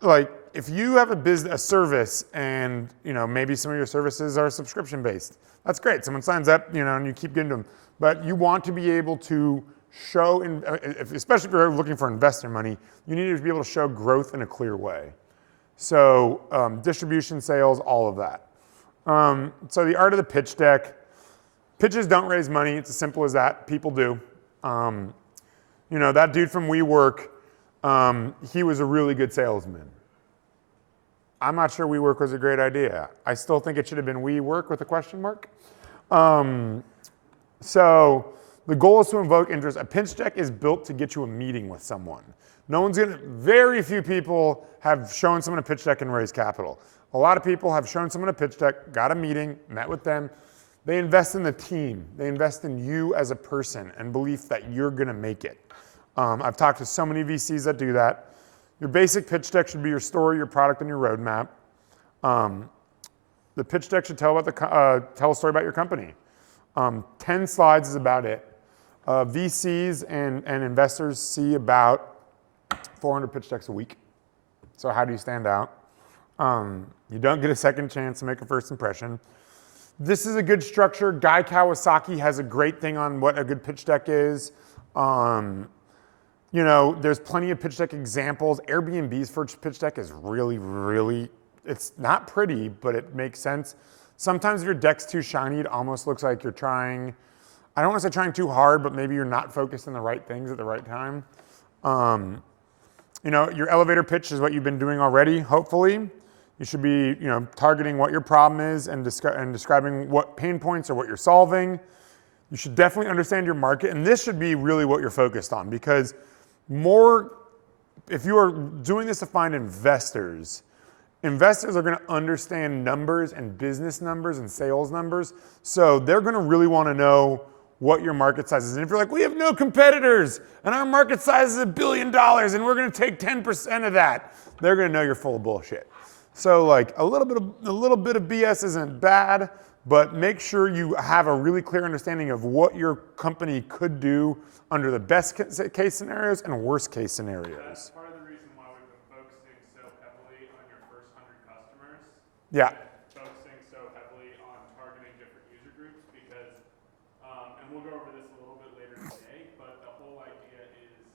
like, if you have a service, and maybe some of your services are subscription based, that's great. Someone signs up, and you keep getting them. But you want to be able to show, especially if you're looking for investor money, you need to be able to show growth in a clear way. So distribution, sales, all of that. So the art of the pitch deck. Pitches don't raise money. It's as simple as that. People do. That dude from WeWork, he was a really good salesman. I'm not sure WeWork was a great idea. I still think it should have been WeWork with a question mark. So the goal is to invoke interest. A pitch deck is built to get you a meeting with someone. Very few people have shown someone a pitch deck and raised capital. A lot of people have shown someone a pitch deck, got a meeting, met with them. They invest in the team. They invest in you as a person and belief that you're going to make it. I've talked to so many VCs that do that. Your basic pitch deck should be your story, your product, and your roadmap. The pitch deck should tell a story about your company. 10 slides is about it. VCs and investors see about 400 pitch decks a week. So how do you stand out? You don't get a second chance to make a first impression. This is a good structure. Guy Kawasaki has a great thing on what a good pitch deck is. There's plenty of pitch deck examples. Airbnb's first pitch deck is really, really, it's not pretty, but it makes sense. Sometimes if your deck's too shiny, it almost looks like you're trying, I don't want to say trying too hard, but maybe you're not focused on the right things at the right time. Your elevator pitch is what you've been doing already, hopefully. You should be, targeting what your problem is and describing what pain points or what you're solving. You should definitely understand your market, and this should be really what you're focused on, because if you are doing this to find investors are going to understand numbers and business numbers and sales numbers, so they're going to really want to know what your market size is. And if you're like, we have no competitors, and our market size is $1 billion, and we're going to take 10% of that, they're going to know you're full of bullshit. So like a little bit of BS isn't bad, but make sure you have a really clear understanding of what your company could do under the best case scenarios and worst case scenarios. That's part of the reason why we've been focusing so heavily on your first 100 customers. Yeah. Focusing so heavily on targeting different user groups because, and we'll go over this a little bit later today, but the whole idea is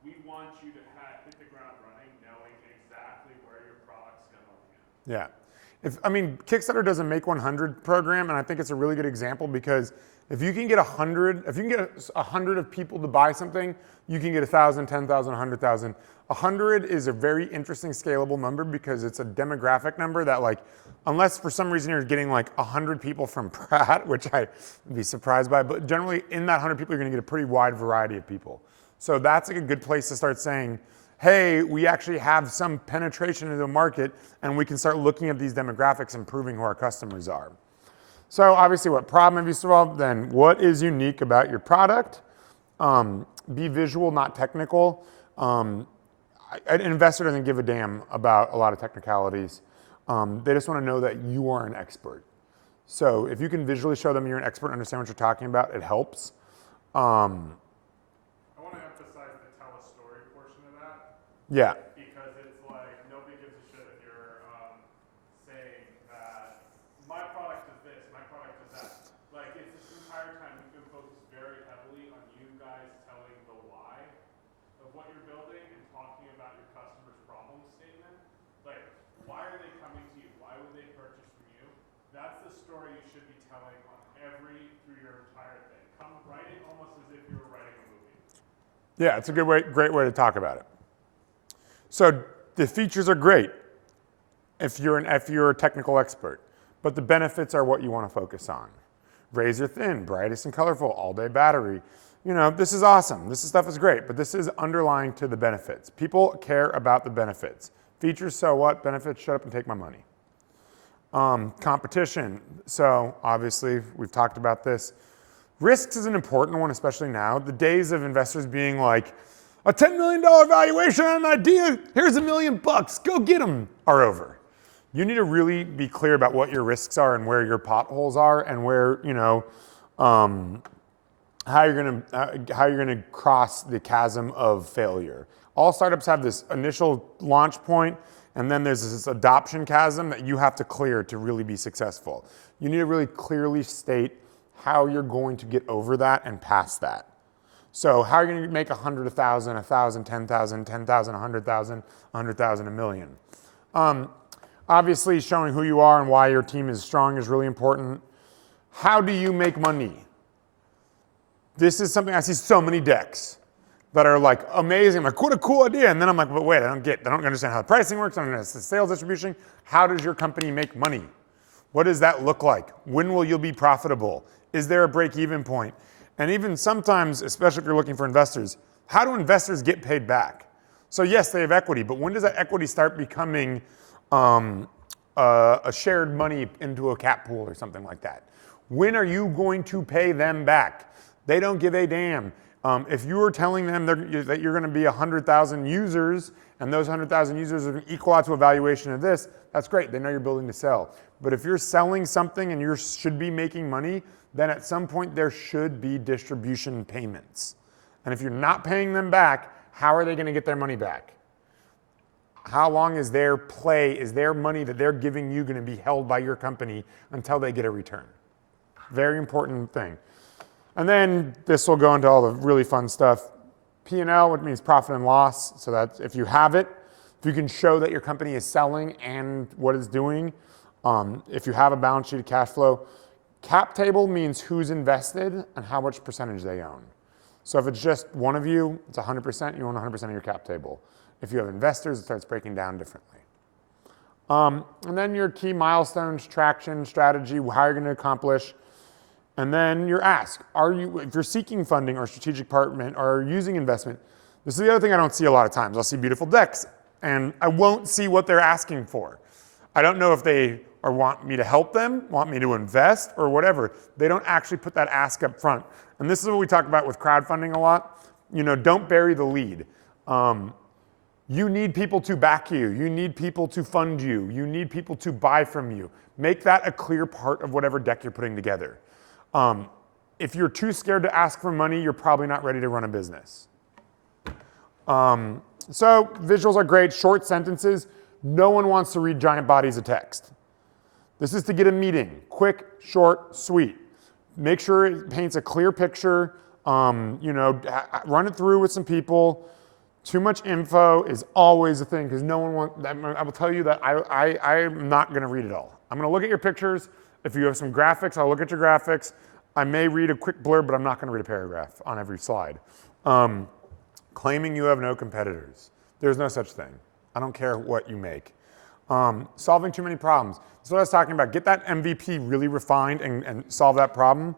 we want you to hit the ground running knowing exactly where your product's going to land. Yeah. Kickstarter does a Make 100 program, and I think it's a really good example because if you can get 100 of people to buy something, you can get 1,000, 10,000, 100,000. 100 is a very interesting scalable number because it's a demographic number that, like, unless for some reason you're getting like 100 people from Pratt, which I'd be surprised by, but generally in that 100 people, you're going to get a pretty wide variety of people. So that's like a good place to start saying, hey, we actually have some penetration into the market, and we can start looking at these demographics and proving who our customers are. So obviously, what problem have you solved? Then what is unique about your product? Be visual, not technical. An investor doesn't give a damn about a lot of technicalities. They just want to know that you are an expert. So if you can visually show them you're an expert and understand what you're talking about, it helps. I want to emphasize the tell a story portion of that. Yeah. Because it's like nobody gives a shit if you're saying that my product is this, my product is that. Like it's this entire time we've been focused very heavily on you guys telling the why of what you're building and talking about your customer's problem statement. Like why are they coming to you? Why would they purchase from you? That's the story you should be telling on through your entire thing. Come write it almost as if you were writing a movie. Yeah, it's a great way to talk about it. So the features are great if you're a technical expert, but the benefits are what you want to focus on. Razor thin, brightest and colorful, all-day battery. You know, this is awesome. This stuff is great, but this is underlying to the benefits. People care about the benefits. Features, so what? Benefits, shut up and take my money. Competition. So obviously, we've talked about this. Risks is an important one, especially now. The days of investors being like, a $10 million valuation on an idea, here's $1 million, go get them, are over. You need to really be clear about what your risks are and where your potholes are and where, you know, how you're gonna cross the chasm of failure. All startups have this initial launch point, and then there's this adoption chasm that you have to clear to really be successful. You need to really clearly state how you're going to get over that and past that. So how are you going to make 100, 1,000, 1,000, 10,000, 10,000, 100,000, 100,000, a million? Obviously, showing who you are and why your team is strong is really important. How do you make money? This is something I see so many decks that are like amazing. I'm like, what a cool idea. And then I'm like, but wait, I don't understand how the pricing works. I don't understand the sales distribution. How does your company make money? What does that look like? When will you be profitable? Is there a break-even point? And even sometimes, especially if you're looking for investors, how do investors get paid back? So yes, they have equity, but when does that equity start becoming a shared money into a cap pool or something like that? When are you going to pay them back? They don't give a damn. If you are telling them that you're going to be 100,000 users and those 100,000 users are going to equal out to a valuation of this, that's great. They know you're building to sell. But if you're selling something and you should be making money, then at some point there should be distribution payments. And if you're not paying them back, how are they going to get their money back? How long is their money that they're giving you going to be held by your company until they get a return? Very important thing. And then this will go into all the really fun stuff. P&L, which means profit and loss. So that if you have it, if you can show that your company is selling and what it's doing, if you have a balance sheet of cash flow. Cap table means who's invested and how much percentage they own. So if it's just one of you, it's 100%, you own 100% of your cap table. If you have investors, it starts breaking down differently. And then your key milestones, traction, strategy, how you're going to accomplish. And then your ask. If you're seeking funding or strategic partner or using investment, this is the other thing I don't see a lot of times. I'll see beautiful decks and I won't see what they're asking for. I don't know if they want me to help them, want me to invest, or whatever. They don't actually put that ask up front. And this is what we talk about with crowdfunding a lot. You know, don't bury the lead. You need people to back you. You need people to fund you. You need people to buy from you. Make that a clear part of whatever deck you're putting together. If you're too scared to ask for money, you're probably not ready to run a business. So visuals are great, short sentences. No one wants to read giant bodies of text. This is to get a meeting, quick, short, sweet. Make sure it paints a clear picture. Run it through with some people. Too much info is always a thing because no one wants. I will tell you that I'm not going to read it all. I'm going to look at your pictures. If you have some graphics, I'll look at your graphics. I may read a quick blurb, but I'm not going to read a paragraph on every slide. Claiming you have no competitors. There's no such thing. I don't care what you make. Solving too many problems. That's what I was talking about. Get that MVP really refined and solve that problem.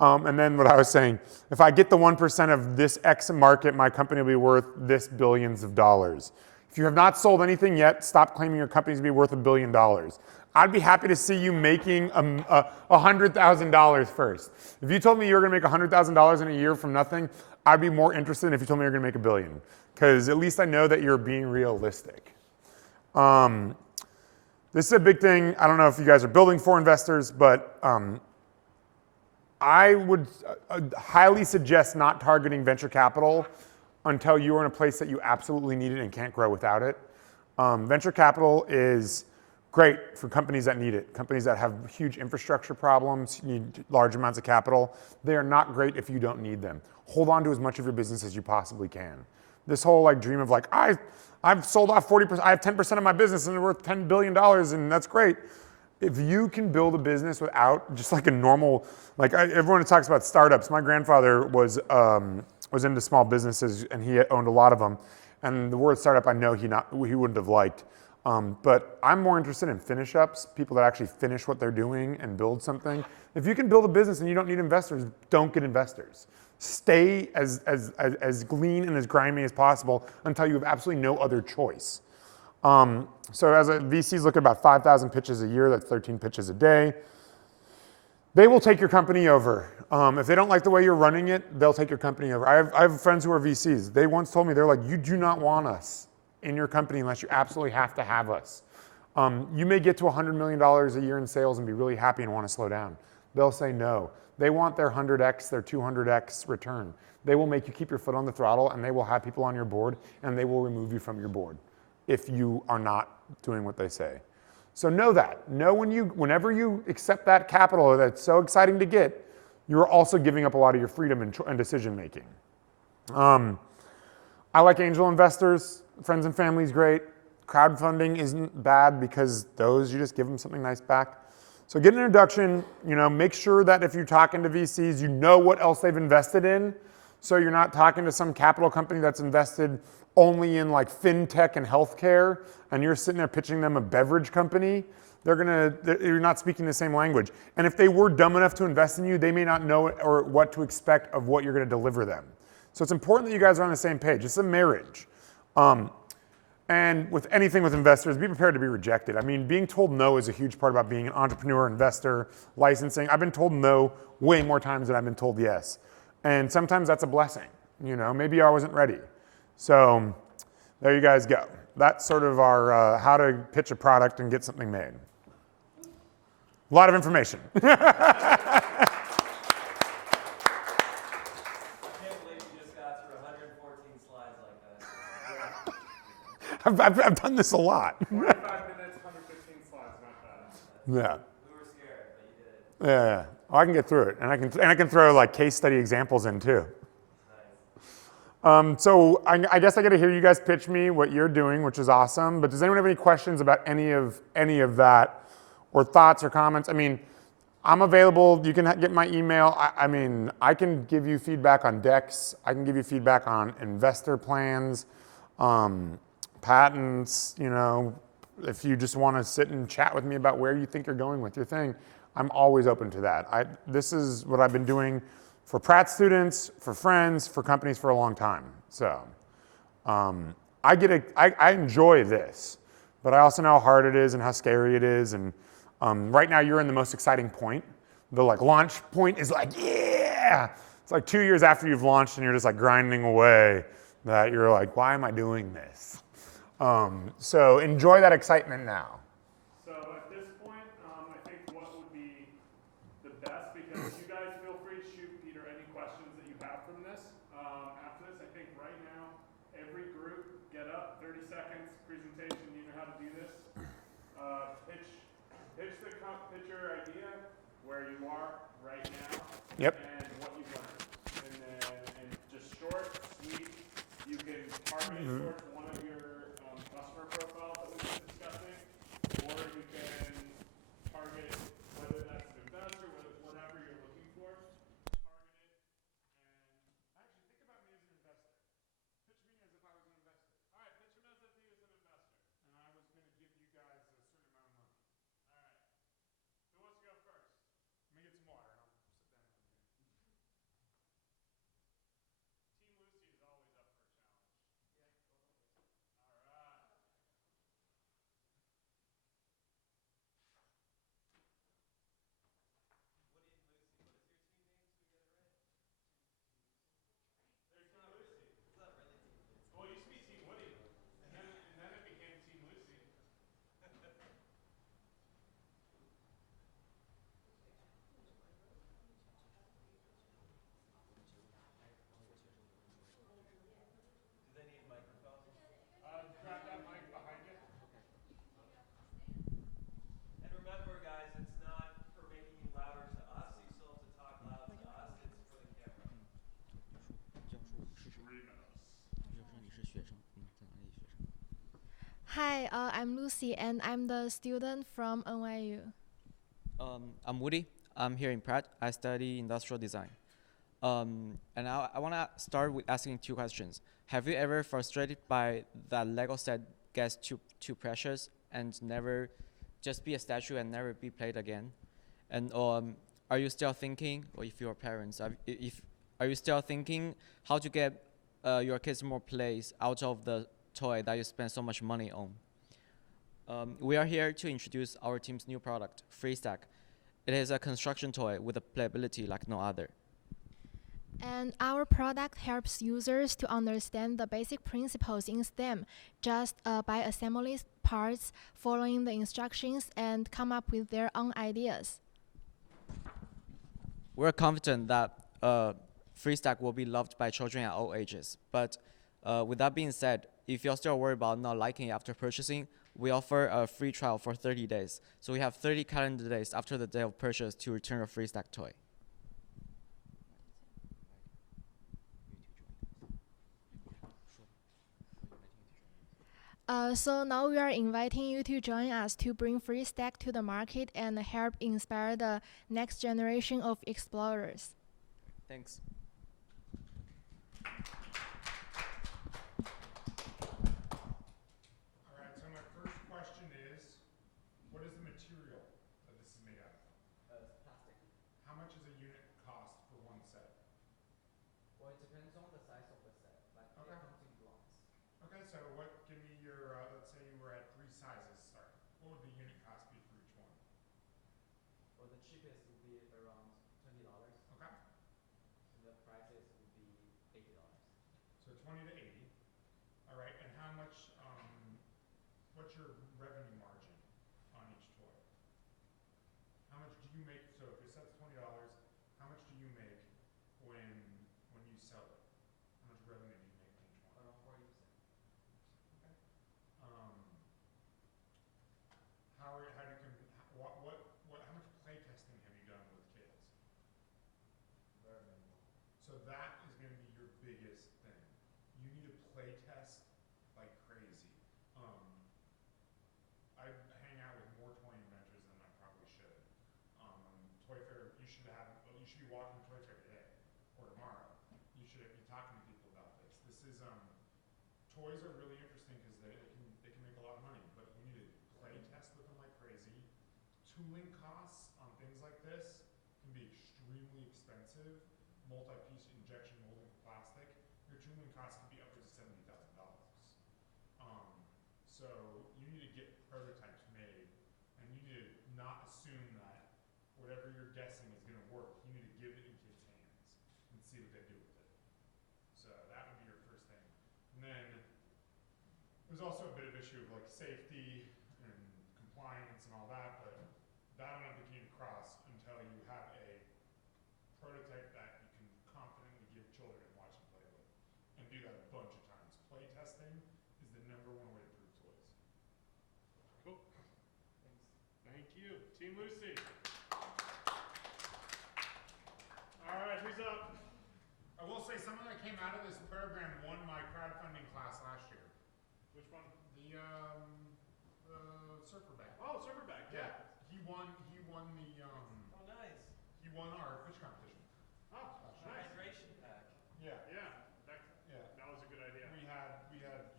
And then what I was saying, if I get the 1% of this X market, my company will be worth this billions of dollars. If you have not sold anything yet, stop claiming your company to be worth $1 billion. I'd be happy to see you making $100,000 first. If you told me you were going to make $100,000 in a year from nothing, I'd be more interested if you told me you're going to make $1 billion, because at least I know that you're being realistic. This is a big thing. I don't know if you guys are building for investors, but I would highly suggest not targeting venture capital until you are in a place that you absolutely need it and can't grow without it. Venture capital is great for companies that need it, companies that have huge infrastructure problems, need large amounts of capital. They are not great if you don't need them. Hold on to as much of your business as you possibly can. This whole like dream of like, I've sold off 40%, I have 10% of my business and it's worth $10 billion and that's great. If you can build a business without just like a normal, like everyone talks about startups. My grandfather was into small businesses and he owned a lot of them. And the word startup I know he wouldn't have liked. But I'm more interested in finish ups, people that actually finish what they're doing and build something. If you can build a business and you don't need investors, don't get investors. Stay as lean and as grimy as possible until you have absolutely no other choice. So as VCs look at about 5,000 pitches a year, that's 13 pitches a day. They will take your company over. If they don't like the way you're running it, they'll take your company over. I have friends who are VCs. They once told me, they're like, you do not want us in your company unless you absolutely have to have us. You may get to $100 million a year in sales and be really happy and want to slow down. They'll say no. They want their 100x, their 200x return. They will make you keep your foot on the throttle and they will have people on your board and they will remove you from your board if you are not doing what they say. So know that. Know whenever you accept that capital that's so exciting to get, you're also giving up a lot of your freedom and decision making. I like angel investors. Friends and family is great. Crowdfunding isn't bad because those, you just give them something nice back. So get an introduction, make sure that if you're talking to VCs, you know what else they've invested in. So you're not talking to some capital company that's invested only in like fintech and healthcare, and you're sitting there pitching them a beverage company. You're not speaking the same language. And if they were dumb enough to invest in you, they may not know or what to expect of what you're going to deliver them. So it's important that you guys are on the same page. It's a marriage. And with anything with investors, be prepared to be rejected. I mean, being told no is a huge part about being an entrepreneur, investor, licensing. I've been told no way more times than I've been told yes. And sometimes that's a blessing. Maybe I wasn't ready. So there you guys go. That's sort of our how to pitch a product and get something made. A lot of information. I can't believe you just got through 114 slides like that. I've done this a lot. 45 minutes, 115 slides, not bad. Yeah. We were scared, but you did it. Yeah. Oh, I can get through it, and I can throw like case study examples in too. So I guess I got to hear you guys pitch me what you're doing, which is awesome. But does anyone have any questions about any of that, or thoughts or comments? I mean, I'm available. You can get my email. I can give you feedback on decks. I can give you feedback on investor plans, patents. If you just want to sit and chat with me about where you think you're going with your thing, I'm always open to that. This is what I've been doing for Pratt students, for friends, for companies for a long time. So I enjoy this, but I also know how hard it is and how scary it is. And right now you're in the most exciting point. The launch point is like, yeah. It's like 2 years after you've launched and you're just like grinding away that you're like, why am I doing this? So enjoy that excitement now. So at this point, I think what would be the best, because you guys feel free to shoot Peter any questions that you have from this. After this, I think right now, every group, get up, 30 seconds, presentation, you know how to do this. Pitch your idea, where you are right now, Yep. and what you've learned. And just short, sweet, you can target it towards one of your customer profiles that we've been discussing, or you can target whether that's an investor, whatever you're looking for, target it, and actually think about me as an investor. Pitch me as if I was an investor. All right, pitch him as if he was an investor, and I was going to give you guys a certain amount of money. All right, who wants to go first? Let me get some water, and I'll sit down. Team Lucy is always up for a challenge. Hi, I'm Lucy, and I'm the student from NYU. I'm Woody. I'm here in Pratt. I study industrial design. And I want to start with asking two questions. Have you ever frustrated by that Lego set gets too precious and never just be a statue and never be played again? And are you still thinking, or if your parents, are you still thinking how to get your kids more plays out of the toy that you spend so much money on? We are here to introduce our team's new product, FreeStack. It is a construction toy with a playability like no other. And our product helps users to understand the basic principles in STEM just by assembling parts, following the instructions, and come up with their own ideas. We're confident that FreeStack will be loved by children at all ages. But with that being said, if you're still worried about not liking it after purchasing, we offer a free trial for 30 days. So we have 30 calendar days after the day of purchase to return your FreeStack toy. So now we are inviting you to join us to bring FreeStack to the market and help inspire the next generation of explorers. Thanks. All right, so my first question is, what is the material that this is made out of? Plastic. How much does a unit cost for one set? Well, it depends on the size of the set. Like Okay. it comes in blocks. Okay, so give me your, let's say you were at 3 sizes starting. What would the unit cost be for each one? Well, the cheapest would be around $20. Okay, And the prices would be $80. so 20 to 80. All right, and how much, what's your revenue margin on each toy? How much do you make, so if your set's $20, how much do you make when you sell it? How much revenue do you make on each one? Around 40%. Okay. How do you, how much play testing have you done with kids? Very minimal. So that is going to be your biggest thing. You need to play test like crazy. I hang out with more toy inventors than I probably should. Toy Fair, you should be walking Toy Fair today or tomorrow. You should be talking to people about this. This is toys are really interesting because they can make a lot of money, but you need to play test with them like crazy. Tooling costs on things like this can be extremely expensive. Multi-piece injection molding for plastic, your tooling costs can be upwards of $70,000. So you need to get prototypes made, and you need to not assume that whatever you're guessing is going to work. You need to give it in kids' hands and see what they do with it. So that would be your first thing. And then there's also a bit of issue of like safety and compliance and all that, but that I don't think you need to cross until you have a prototype that you can confidently give children and watch them play with. And do that a bunch of times. Play testing is the #1 way to prove toys. Cool. Thank you. Team Lucy. All right, who's up? I will say someone that came out of this program won my crowdfunding class last year. Which one? The surfer bag. Oh, Silverback. Yeah. He won the Oh, nice. he won our pitch competition. Oh, nice. Hydration pack. Yeah. Yeah, Yeah. that was a good idea. We had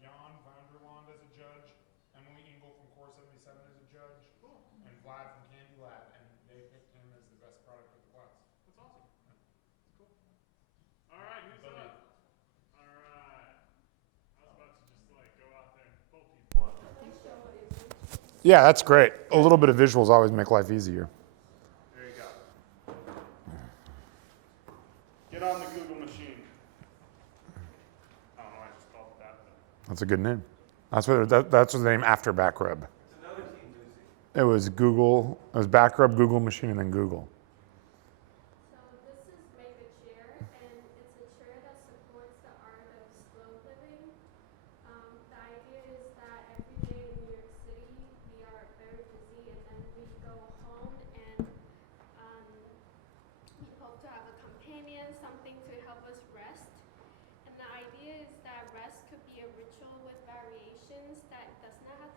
Jan Vanderland as a judge, Emily Engel from Core 77 as a judge, Cool. and Vlad from Candy Lab, and they picked him as the best product of the class. That's awesome. Cool. All right, who's up? All right. I was about to just like go out there and pull people up. Yeah, that's great. A little bit of visuals always make life easier. There you go. Get on the Google machine. I don't know why I just called it that. But That's a good name. That's what the name after Backrub. It's another team, Lucy. It was Google. It was Backrub, Google Machine, and then Google. So this is Make a Chair, and it's a chair that supports the art of slow living. The idea is that every day in New York City, we are very busy, and then we go home and we hope to have a companion, something to help us rest. And the idea is that rest could be a ritual with variations that does not have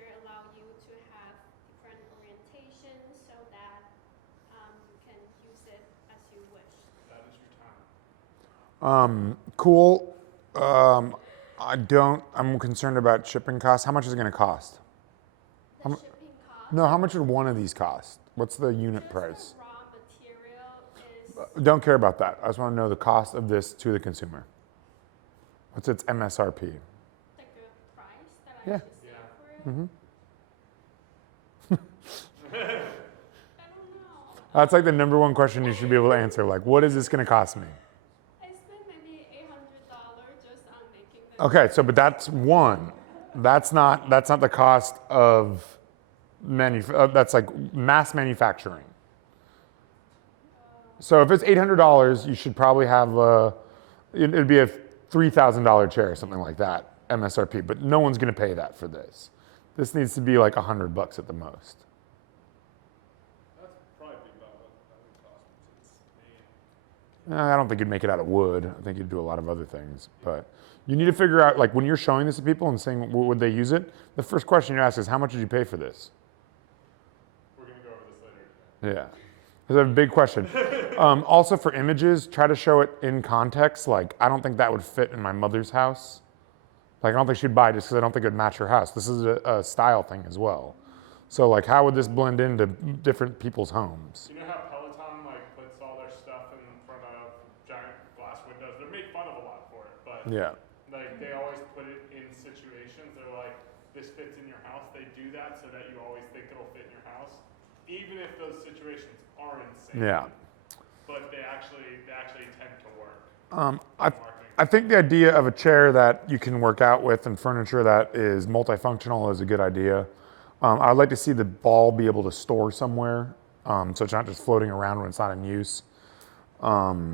furniture allow you to have different orientations so that you can use it as you wish. That is your time. Cool. I'm concerned about shipping costs. How much is it going to cost? The shipping cost, No, how much would one of these cost? What's the unit just price? the raw material is Don't care about that. I just want to know the cost of this to the consumer. What's its MSRP? the good price that I Yeah. should say for it. Mm-hmm. I don't know. That's like the number one question you should be able to answer. Like, what is this going to cost me? I spent maybe $800 just on making the Okay, so but that's one. That's not the cost of that's like mass manufacturing. So if it's $800, you should probably have it'd be a $3,000 chair or something like that, MSRP. But no one's going to pay that for this. This needs to be like $100 at the most. That's probably about what that would cost since it's made. I don't think you'd make it out of wood. I think you'd do a lot of other things. But you need to figure out, like, when you're showing this to people and saying, would they use it? The first question you ask is, how much did you pay for this? We're gonna go over this later today. Yeah. That's a big question. Also for images, try to show it in context. Like, I don't think that would fit in my mother's house. Like, I don't think she'd buy it just because I don't think it would match her house. This is a style thing as well. So, like, how would this blend into different people's homes? You know how Peloton like puts all their stuff in front of giant glass windows? They make fun of a lot for it, but Yeah. like they always put it in situations. They're like, this fits in your house. They do that so that you always think it'll fit in your house, even if those situations are insane. Yeah. But they actually tend to work. I think the idea of a chair that you can work out with and furniture that is multifunctional is a good idea. I'd like to see the ball be able to store somewhere, so it's not just floating around when it's not in use. I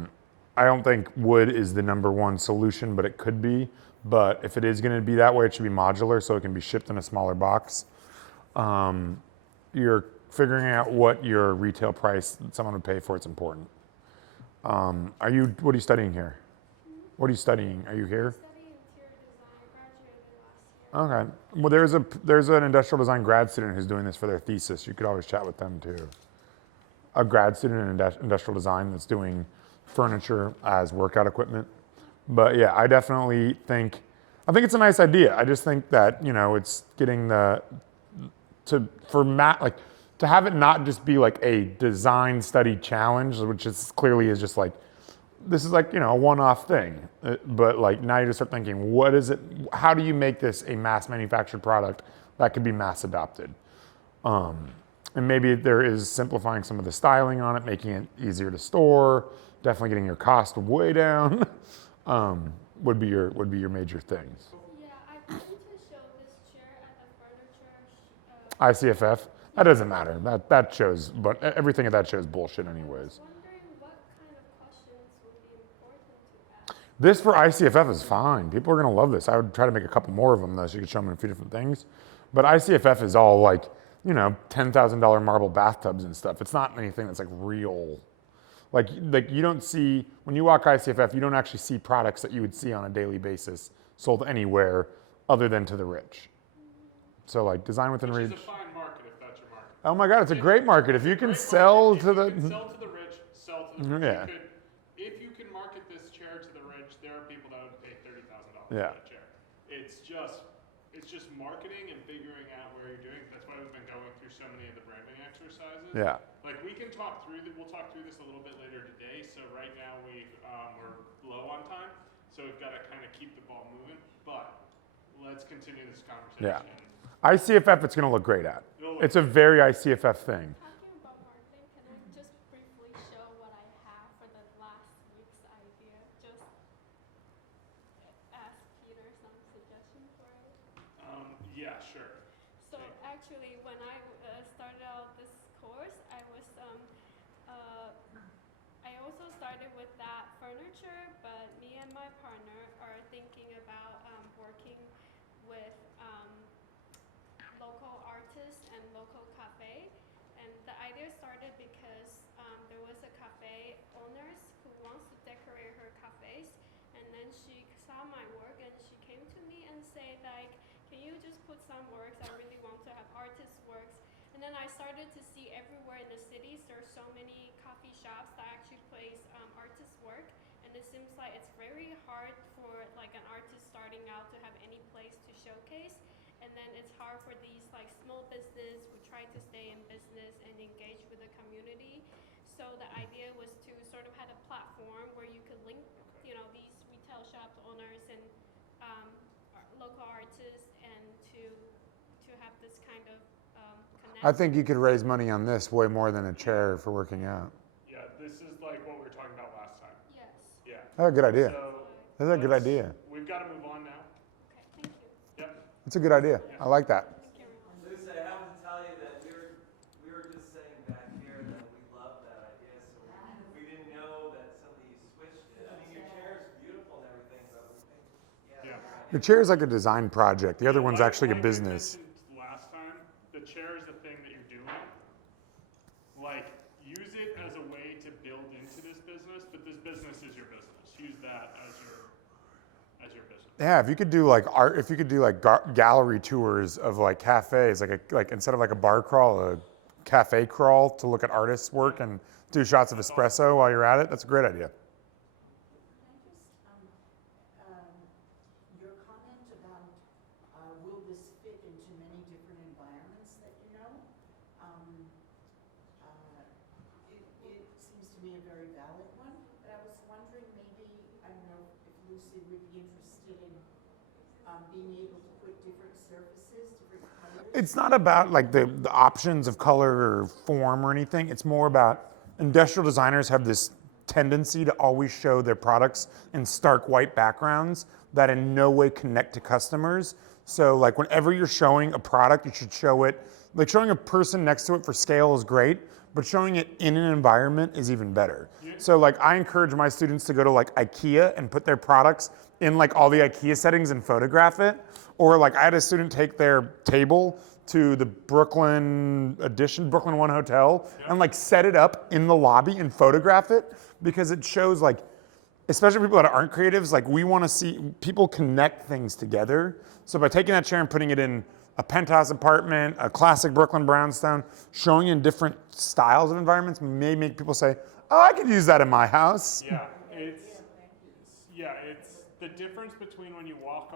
don't think wood is the number one solution, but it could be. But if it is going to be that way, it should be modular so it can be shipped in a smaller box. You're figuring out what your retail price that someone would pay for it's important. What are you studying here? What are you studying? Are you here? study interior design, graduated last year. Okay. Well, there's an industrial design grad student who's doing this for their thesis. You could always chat with them too. A grad student in industrial design that's doing furniture as workout equipment. But yeah, I think it's a nice idea. I just think that, it's getting to have it not just be like a design study challenge, which is clearly is just like, this is like, a one-off thing. But like now you just start thinking, what is it? How do you make this a mass manufactured product that could be mass adopted? And maybe there is simplifying some of the styling on it, making it easier to store, definitely getting your cost way down, would be your major things. Yeah, I plan to show this chair at the furniture. ICFF, that doesn't matter. That shows, but everything at that shows bullshit anyways. Wondering what kind of questions would be important to ask. This for ICFF is fine. People are gonna love this. I would try to make a couple more of them though, so you could show them a few different things. But ICFF is all like, $10,000 marble bathtubs and stuff. It's not anything that's like real. Like you don't see, when you walk ICFF, you don't actually see products that you would see on a daily basis sold anywhere other than to the rich. So like design within Which reach. is a fine market if that's your market. Oh my God, it's a great market. If you can sell to the, If you can sell to the rich, sell to the rich. Yeah. If you can market this chair to the rich, there are people that would pay $30,000 Yeah. for that chair. It's just marketing and figuring out where you're doing. That's why we've been going through so many of the branding exercises. yeah. Like we can talk through we'll talk through this a little bit later today. So right now we're low on time, so we've got to kind of keep the ball moving. But let's continue this conversation. Yeah. ICFF, it's gonna look great at. It's a very ICFF thing. Talking about marketing, can I just briefly show what I have for the last week's idea? Just ask Peter some suggestions for it. Yeah, sure. So actually, when I started out this course, I also started with that furniture, but me and my partner are thinking about working with local artists and local cafe. And the idea started because there was a cafe owners who wants to decorate her cafes, and then she saw my work and she came to me and said like, can you just put some works? I really want then I started to see everywhere in the cities there are so many coffee shops that actually place artist work, and it seems like it's very hard for like an artist starting out to have any place to showcase, and then it's hard for these like small business who try to stay in business and engage with the community. So the idea was to sort of have a platform where you could link, you know, these retail shop owners and local artists, and to have this kind of connection. I think you could raise money on this way more than a chair for working out. Yeah, this is like what we were talking about last time. Yes. Yeah. That's a good idea. So That's a good let's- idea. We've got to move on now. Okay, thank you. Yep. That's a good idea. I like that. Thank you, everyone. Lucy, I have to tell you that we were just saying back here that we love that idea, so we didn't know that somebody switched it. I mean, your chair is beautiful and everything, but we think, Yeah. The chair is like a design project. The other one's Like- actually a like I business. mentioned last time, the chair is the thing that you're doing. Like, use it as a way to build into this business, but this business is your business. Use that as your business. Yeah, if you could do like art, if you could do like gallery tours of like cafes, like instead of like a bar crawl, a cafe crawl to look at artists' work and do shots of espresso while you're at it. That's a great idea. Can I just, your comment about, will this fit into many different environments that you know? It seems to me a very valid one, but I was wondering maybe, I don't know if Lucy would be interested in being able to put different surfaces, different colors. It's not about like the options of color or form or anything. It's more about industrial designers have this tendency to always show their products in stark white backgrounds that in no way connect to customers. So like whenever you're showing a product, you should show it, like showing a person next to it for scale is great, but showing it in an environment is even better. So like I encourage my students to go to like IKEA and put their products in like all the IKEA settings and photograph it. Or like I had a student take their table to the Brooklyn One Hotel and like set it up in the lobby and photograph it, because it shows like, especially people that aren't creatives, like we want to see people connect things together. So by taking that chair and putting it in a penthouse apartment, a classic Brooklyn brownstone, showing in different styles of environments may make people say, oh, I could use that in my house. Yeah, it's the difference between when you walk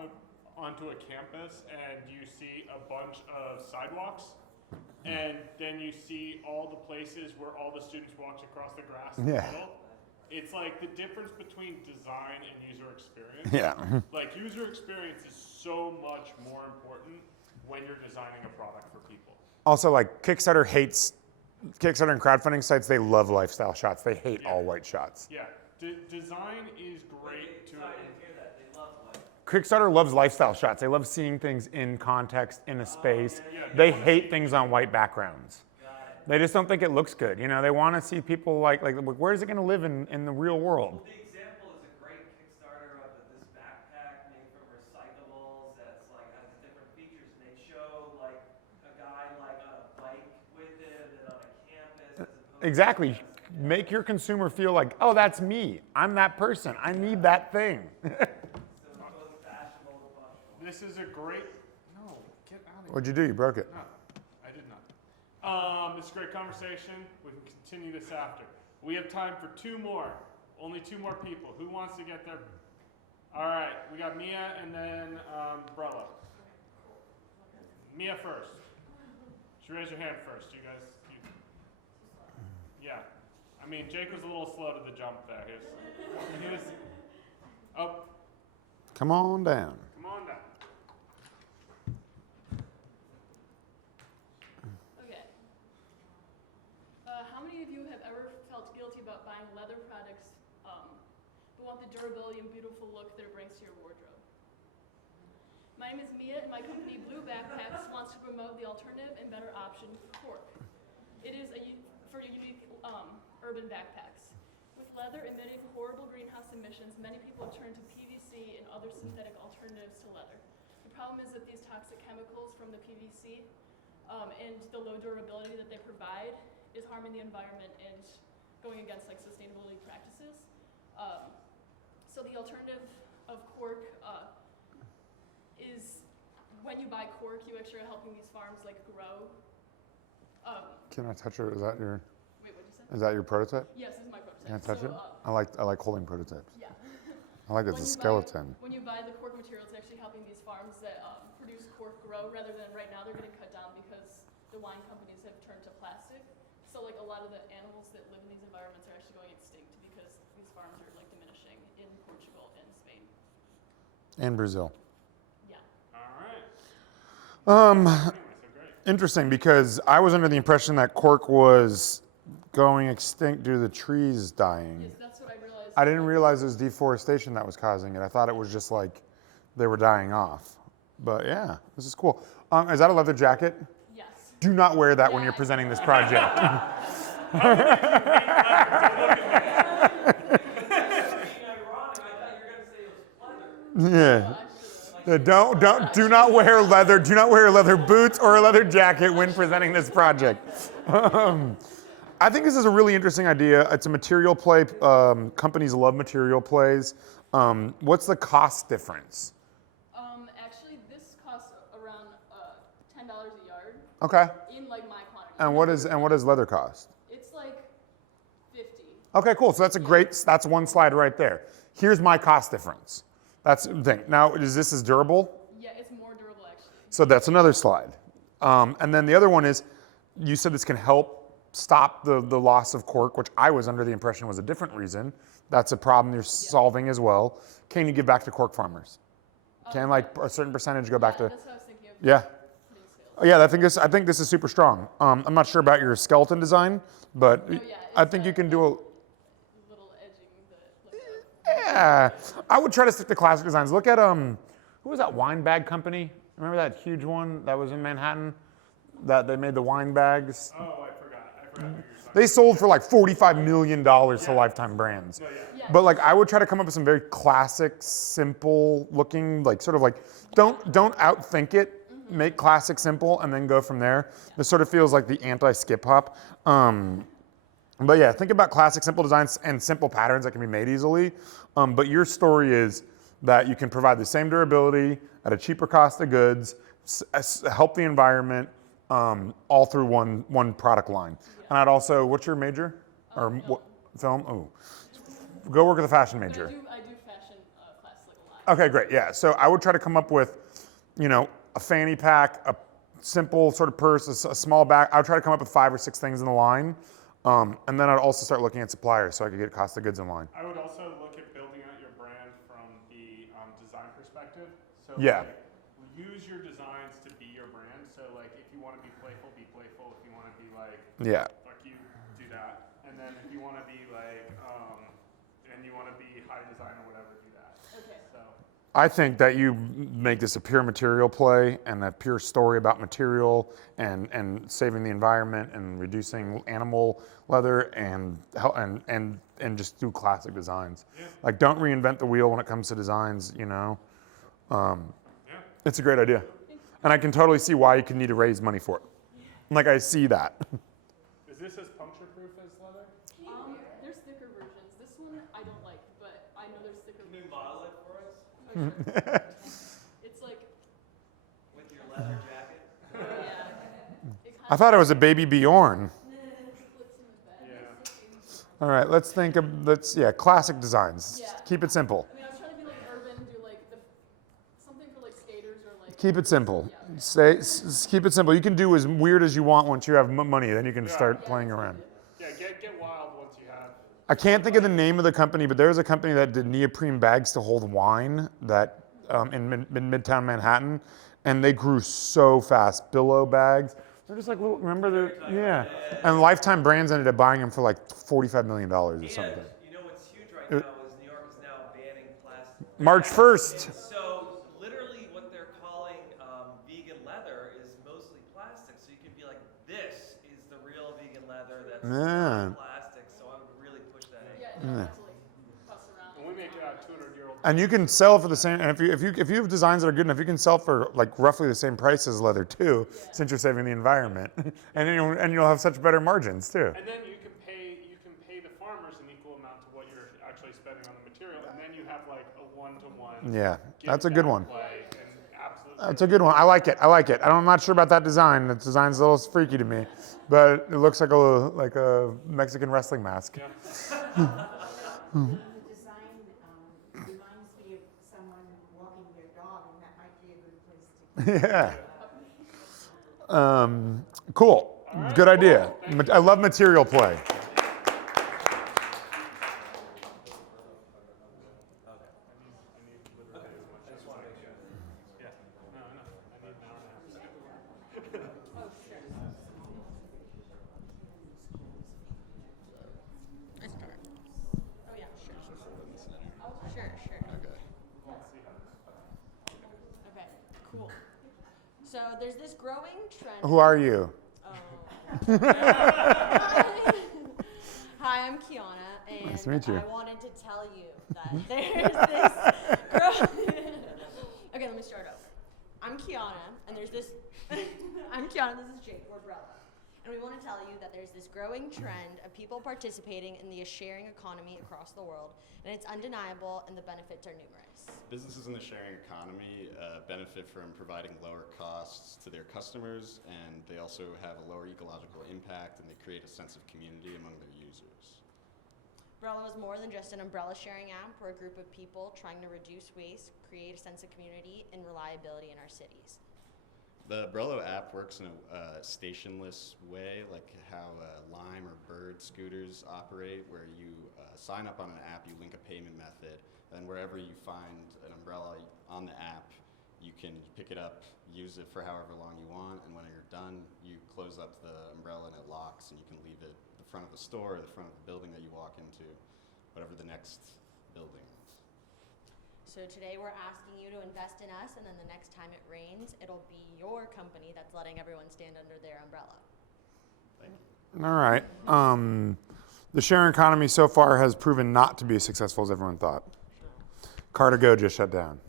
onto a campus and you see a bunch of sidewalks, and then you see all the places where all the students walked across the grass in the Yeah. middle. It's like the difference between design and user experience. Yeah. Like user experience is so much more important when you're designing a product for people. Also, like Kickstarter and crowdfunding sites, they love lifestyle shots. They hate all white shots. Yeah, design is great to. I didn't hear that. They love white. Kickstarter loves lifestyle shots. They love seeing things in context, in a space. yeah, you They wanna hate things on white backgrounds. They just don't think it looks good. You know, they want to see people like where is it going to live in the real world? The example is a great Kickstarter of this backpack made from recyclables that's like has different features, and they show like a guy like on a bike with it and on a campus. As opposed Exactly. Make your consumer feel like, oh, that's me. I'm that person. I need that thing. So it goes fashionable to functional. This is a great. No, get out of here. What'd you do? You broke it. No, I did not. This is a great conversation. We can continue this after. We have time for two more. Only two more people. Who wants to get there? All right, we got Mia and then Brella. Mia first. Should raise your hand first. You guys. Yeah. I mean, Jake was a little slow to the jump there. He was. Oh, Come on down. come on down. Okay. How many of you have ever felt guilty about buying leather products, but want the durability and beautiful look that it brings to your wardrobe? My name is Mia, and my company Blue Backpacks wants to promote the alternative and better option, cork. It is for unique urban backpacks. With leather emitting horrible greenhouse emissions, many people have turned to PVC and other synthetic alternatives to leather. The problem is that these toxic chemicals from the PVC and the low durability that they provide is harming the environment and going against like sustainability practices. So the alternative of cork is when you buy cork, you actually are helping these farms like grow Can I touch it? Is that your wait, what'd you say? is that your prototype? Yes, this is my prototype. Can I touch So, it? I like holding prototypes. yeah. I like it's a skeleton. When you buy the cork material, it's actually helping these farms that produce cork grow rather than right now they're getting cut down because the wine companies have turned to plastic. So like a lot of the animals that live in these environments are actually going extinct because these farms are like diminishing in Portugal and Spain. And Brazil. Yeah. All right. Um, Anyway, so great. Interesting, because I was under the impression that cork was going extinct due to the trees dying. Yes, that's what I realized. I didn't realize it was deforestation that was causing it. I thought it was just like they were dying off. But yeah, this is cool. Is that a leather jacket? Yes. Do not wear that when Yeah. you're presenting this project. Yeah. Do not wear leather. Do not wear leather boots or a leather jacket when presenting this project. I think this is a really interesting idea. It's a material play. Companies love material plays. What's the cost difference? Actually, this costs around $10 a yard Okay. in like my quantity. And what does leather cost? It's like 50. Okay, cool. So that's one slide right there. Here's my cost difference. That's the thing. Now, is this as durable? Yeah, it's more durable actually. So that's another slide. And then the other one is, you said this can help stop the loss of cork, which I was under the impression was a different reason. That's a problem you're solving as well. Can you give back to cork farmers? Can like a certain percentage go back to? That's what I was thinking of. Yeah. putting sales. Oh, yeah, I think this is super strong. I'm not sure about your skeleton design, but yeah, I it's, think you can do a. Little edging the. Yeah, I would try to stick to classic designs. Look at who was that wine bag company? Remember that huge one that was in Manhattan? That they made the wine bags. Oh, I forgot who you're talking They sold for like $45 million to Lifetime Brands. Yeah. But like I would try to come up with some very classic, simple looking, like sort of like don't outthink it. Make classic simple and then go from there. This sort of feels like the anti-skip hop. But yeah, think about classic, simple designs and simple patterns that can be made easily. But your story is that you can provide the same durability at a cheaper cost of goods, help the environment, all through one product line. And I'd also, what's your major? Or what, film? Oh, go work with a fashion major. I do fashion class like a lot. Okay, great. Yeah. So I would try to come up with, a fanny pack, a simple sort of purse, a small bag. I would try to come up with 5 or 6 things in the line. And then I'd also start looking at suppliers so I could get cost of goods in line. I would also look at building out your brand from the design perspective. So Yeah. like, use your designs to be your brand. So like if you want to be playful, be playful. If you want to be like, Yeah. fuck you, do that. And then if you want to be like, and you want to be high design or whatever, do that. Okay. So I think that you make this a pure material play and a pure story about material and saving the environment and reducing animal leather and just do classic designs. Yeah. Like don't reinvent the wheel when it comes to designs, yeah. It's a great idea. And I can totally see why you could need to raise money for it. Like I see that. Is this as puncture proof as leather? There's thicker versions. This one I don't like, but I know there's thicker Can you versions. model it for us Oh, sure. It's like, with your leather jacket? yeah. It I thought it was a baby Bjorn. splits in the bed. Yeah. All right, let's think of, classic designs. Yeah. Keep it simple. I mean, I was trying to be like urban, do like something for like skaters or like. Keep it simple. Yeah. Keep it simple. You can do as weird as you want once you have money. Then you can start playing around. Yeah, get wild once you have. I can't think of the name of the company, but there's a company that did neoprene bags to hold wine that in Midtown Manhattan, and they grew so fast. Billow bags. They're just like little. Remember the And Lifetime Brands ended up buying them for like $45 million or something. And you know what's huge right now is New York is now banning plastic. March 1st. So literally what they're calling vegan leather is mostly plastic. So you can be like, this is the real vegan leather that's Yeah. not plastic. So I would really push that in. Yeah, and not to like fuss around. When we make it out 200-year-old. And you can sell for the same. And if you have designs that are good enough, you can sell for like roughly the same price as leather too, since you're saving the environment, and you'll have such better margins too. And then you can pay the farmers an equal amount to what you're actually spending on the material, and then you have like a one-to-one. Yeah, give that's a good back one. Play and absolutely. That's a good one. I like it. I'm not sure about that design. The design's a little freaky to me, but it looks like a Mexican wrestling mask. Yeah. The design reminds me of someone walking their dog, and that might be a good place to. Yeah. Cool. Good idea. I love material play. Okay, cool. So there's this growing trend. Who are you? Hi, I'm Kiana, and Nice to meet you. I wanted to tell you that there's this Okay, let me start over. I'm Kiana, and there's this I'm Kiana, this is Jake, we're Brella. And we want to tell you that there's this growing trend of people participating in the sharing economy across the world, and it's undeniable and the benefits are numerous. Businesses in the sharing economy benefit from providing lower costs to their customers, and they also have a lower ecological impact, and they create a sense of community among their users. Brella is more than just an umbrella sharing app. We're a group of people trying to reduce waste, create a sense of community and reliability in our cities. The Brello app works in a stationless way, like how Lime or Bird scooters operate, where you sign up on an app, you link a payment method, and wherever you find an umbrella on the app, you can pick it up, use it for however long you want, and when you're done, you close up the umbrella and it locks, and you can leave it at the front of the store or the front of the building that you walk into, whatever the next building is. So today we're asking you to invest in us, and then the next time it rains, it'll be your company that's letting everyone stand under their umbrella. Thank you. All right. The sharing economy so far has proven not to be as successful as everyone thought. Car2Go just shut down.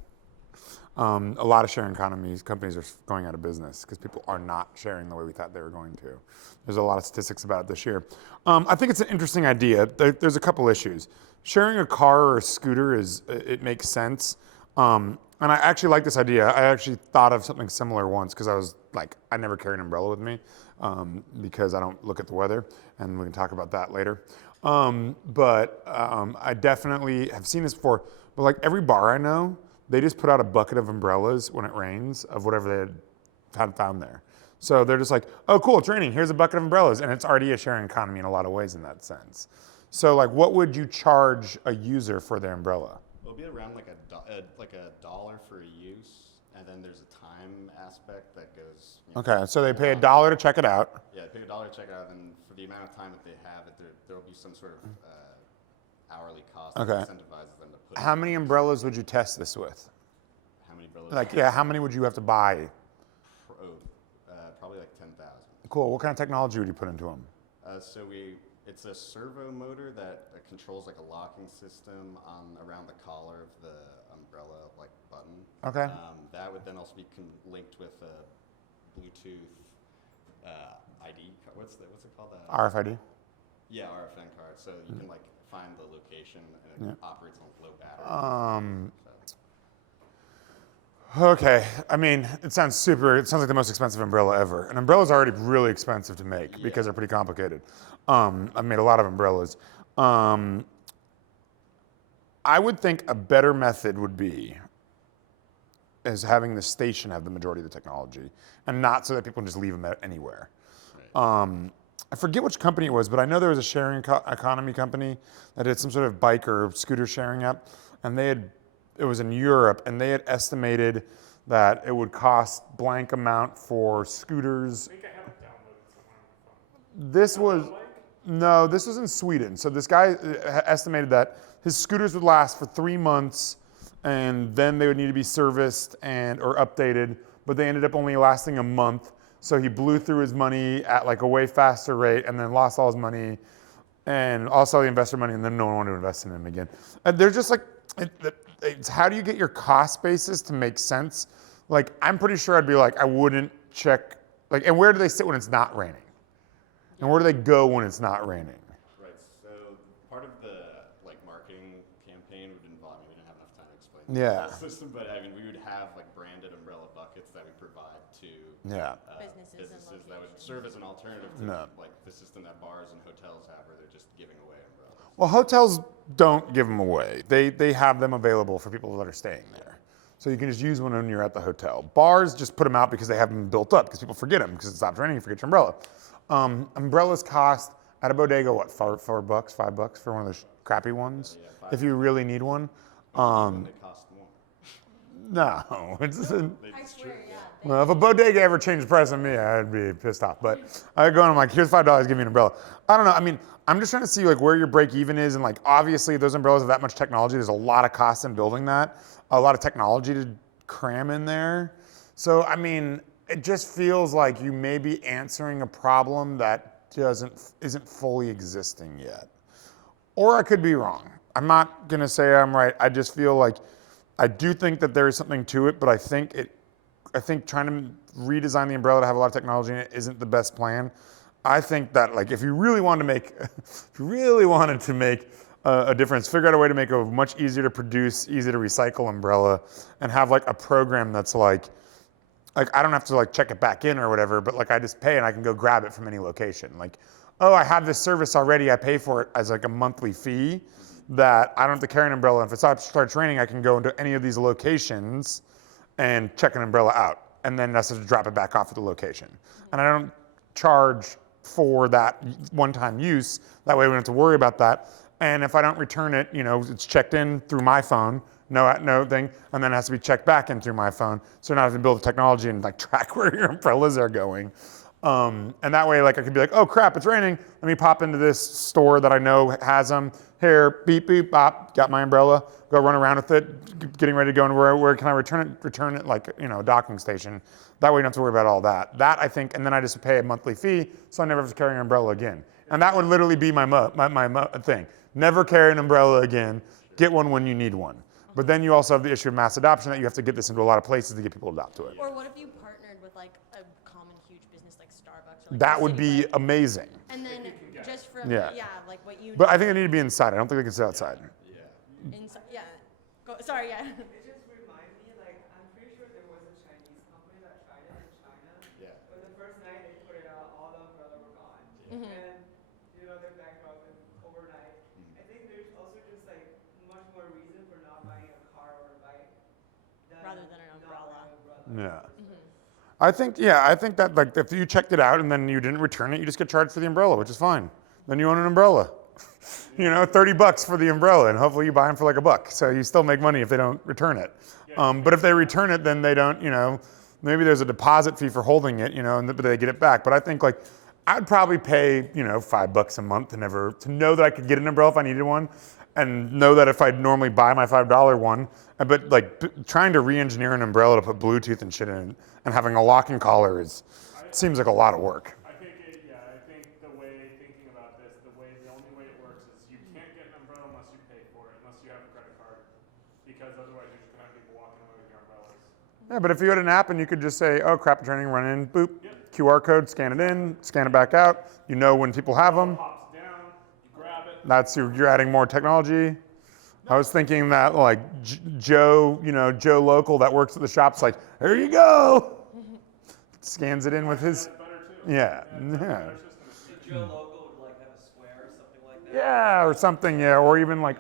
A lot of sharing companies are going out of business because people are not sharing the way we thought they were going to. There's a lot of statistics about it this year. I think it's an interesting idea. There's a couple issues. Sharing a car or a scooter it makes sense. And I actually like this idea. I actually thought of something similar once because I was like, I never carry an umbrella with me because I don't look at the weather, and we can talk about that later. But I definitely have seen this before. But like every bar I know, they just put out a bucket of umbrellas when it rains of whatever they had found there. So they're just like, oh, cool, it's raining. Here's a bucket of umbrellas. And it's already a sharing economy in a lot of ways in that sense. So like, what would you charge a user for their umbrella? It'll be around like a $1 for a use, and then there's a time aspect that goes. Okay, so they pay $1 to check it out. Yeah, they pay $1 to check it out, and for the amount of time that they have it, there will be some sort of hourly cost that incentivizes them to put. How many umbrellas would you test this with? How many umbrellas? Like, yeah, how many would you have to buy? Probably like 10,000. Cool. What kind of technology would you put into them? It's a servo motor that controls like a locking system around the collar of the umbrella like button. Okay. That would then also be linked with a Bluetooth ID. What's it called? RFID? Yeah, RFID card. So you can like find the location, and it operates on low battery. Okay, I mean, it sounds like the most expensive umbrella ever. An umbrella is already really expensive to make because they're pretty complicated. I've made a lot of umbrellas. I would think a better method would be is having the station have the majority of the technology, and not so that people can just leave them anywhere. Right. I forget which company it was, but I know there was a sharing economy company that did some sort of bike or scooter sharing app, and it was in Europe, and they had estimated that it would cost blank amount for scooters. I think I have it downloaded somewhere on my phone. This was in Sweden. So this guy estimated that his scooters would last for 3 months, and then they would need to be serviced or updated, but they ended up only lasting a month. So he blew through his money at like a way faster rate, and then lost all his money, and also the investor money, and then no one wanted to invest in him again. And they're just like, it's how do you get your cost basis to make sense? Like, I'm pretty sure I'd be like, I wouldn't check, like, and where do they sit when it's not raining? And where do they go when it's not raining? Right. So part of the like marketing campaign would involve, we didn't have enough time to explain Yeah. the whole system, but I mean, we would have like branded umbrella buckets that we provide to Yeah. Businesses and that would serve as an alternative to No. like the system that bars and hotels have where they're just giving away umbrellas. Well, hotels don't give them away. They have them available for people that are staying there. So you can just use one when you're at the hotel. Bars just put them out because they have them built up because people forget them because it stops raining, you forget your umbrella. Umbrellas cost at a bodega, what, $4, $5 for one of those crappy ones? Yeah, If you really need one. They cost more. No, it's, I swear, yeah. well, if a bodega ever changed the price on me, I'd be pissed off. But I go and I'm like, here's $5, give me an umbrella. I don't know. I mean, I'm just trying to see like where your break even is, and like obviously those umbrellas have that much technology. There's a lot of cost in building that, a lot of technology to cram in there. So I mean, it just feels like you may be answering a problem that isn't fully existing yet. Or I could be wrong. I'm not gonna say I'm right. I just feel like I do think that there is something to it, but I think trying to redesign the umbrella to have a lot of technology in it isn't the best plan. I think that like if you really wanted to make a difference, figure out a way to make a much easier to produce, easy to recycle umbrella, and have like a program that's like I don't have to like check it back in or whatever, but like I just pay and I can go grab it from any location. Like, oh, I have this service already. I pay for it as like a monthly fee that I don't have to carry an umbrella. If it starts raining, I can go into any of these locations and check an umbrella out, and then that's just drop it back off at the location. And I don't charge for that one-time use. That way we don't have to worry about that. And if I don't return it, it's checked in through my phone, no thing, and then it has to be checked back in through my phone. So now I have to build the technology and like track where your umbrellas are going. And that way, like I could be like, oh crap, it's raining. Let me pop into this store that I know has them. Here, beep, beep, bop, got my umbrella. Go run around with it, getting ready to go into where can I return it? Return it like, a docking station. That way you don't have to worry about all that. That I think, and then I just pay a monthly fee, so I never have to carry an umbrella again. And that would literally be my thing. Never carry an umbrella again. Get one when you need one. But then you also have the issue of mass adoption that you have to get this into a lot of places to get people to adopt to it. Or what if you partnered with like a common huge business like Starbucks? Or, like, That a would be Citibank? amazing. And then just from Yeah. like what you. But I think they need to be inside. I don't think they can sit outside. Inside, yeah. Sorry, yeah. It just reminds me, like, I'm pretty sure there was a Chinese company that tried it in China. Yeah. But the first night they put it out, all the umbrellas were gone. Mhm. And, they're bankrupt overnight. I think there's also just, like, much more reason for not buying a car or a bike Rather than an umbrella. Yeah. I think that like if you checked it out and then you didn't return it, you just get charged for the umbrella, which is fine. Then you own an umbrella. $30 for the umbrella, and hopefully you buy them for like $1. So you still make money if they don't return it. But if they return it, then they don't, maybe there's a deposit fee for holding it, but they get it back. But I think like I'd probably pay, $5 a month to know that I could get an umbrella if I needed one, and know that if I'd normally buy my $5 one, but like trying to re-engineer an umbrella to put Bluetooth and shit in it and having a locking collar seems like a lot of work. I think the only way it works is you can't get an umbrella unless you pay for it, unless you have a credit card, because otherwise you're just gonna have people walking away with your umbrellas. Yeah, but if you had an app and you could just say, oh crap, it's raining, run in, boop, QR code, scan it in, scan it back out, when people have them. Pops down, you grab it. You're adding more technology. I was thinking that like Joe Local that works at the shop's like, here you go. Scans it in with his, yeah. Joe Local would like have a square or something like that. Yeah, or something, yeah, or even like,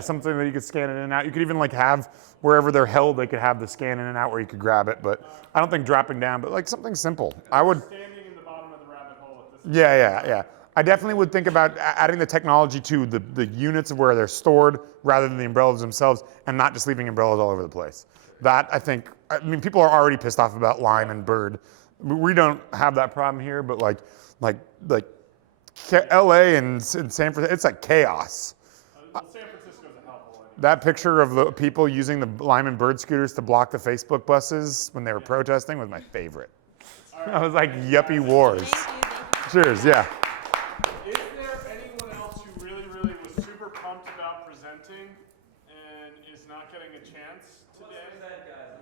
something that you could scan in and out. You could even like have wherever they're held, they could have the scan in and out where you could grab it. But I don't think dropping down, but like something simple. I would. Standing in the bottom of the rabbit hole at this. Yeah. I definitely would think about adding the technology to the units of where they're stored rather than the umbrellas themselves, and not just leaving umbrellas all over the place. That I mean, people are already pissed off about Lime and Bird. We don't have that problem here, but like LA and San Francisco, it's like chaos. San Francisco's a helpful one. That picture of the people using the Lime and Bird scooters to block the Facebook buses when they were protesting was my favorite. I was like, yuppie wars. Cheers, yeah. Is there anyone else who really was super pumped about presenting and is not getting a chance today?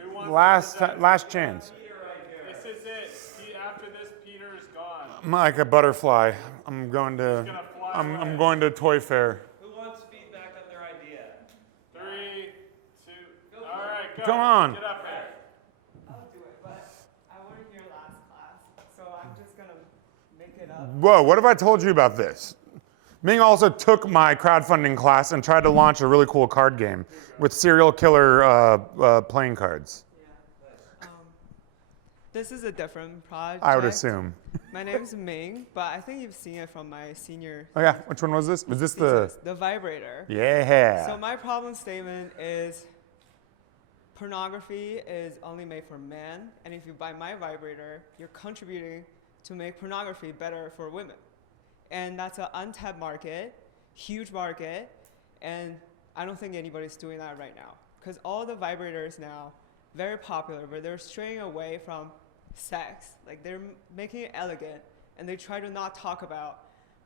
Who wants to present? Last chance. This is it. After this, Peter is gone. I'm like a butterfly. I'm going gonna fly to away. Toy Fair. Who wants feedback on their idea? Come on. Get up there. I'll do it, but I wasn't here last class, so I'm just gonna make it up. Whoa, what have I told you about this? Ming also took my crowdfunding class and tried to launch a really cool card game with serial killer playing cards. Yeah. This is a different project. I would assume. My name is Ming, but I think you've seen it from my senior Oh yeah, which one was this? Was this the? thesis, the vibrator. Yeah. So my problem statement is pornography is only made for men, and if you buy my vibrator, you're contributing to make pornography better for women. And that's an untapped market, huge market, and I don't think anybody's doing that right now. Because all the vibrators now, very popular, but they're straying away from sex. Like they're making it elegant, and they try to not talk about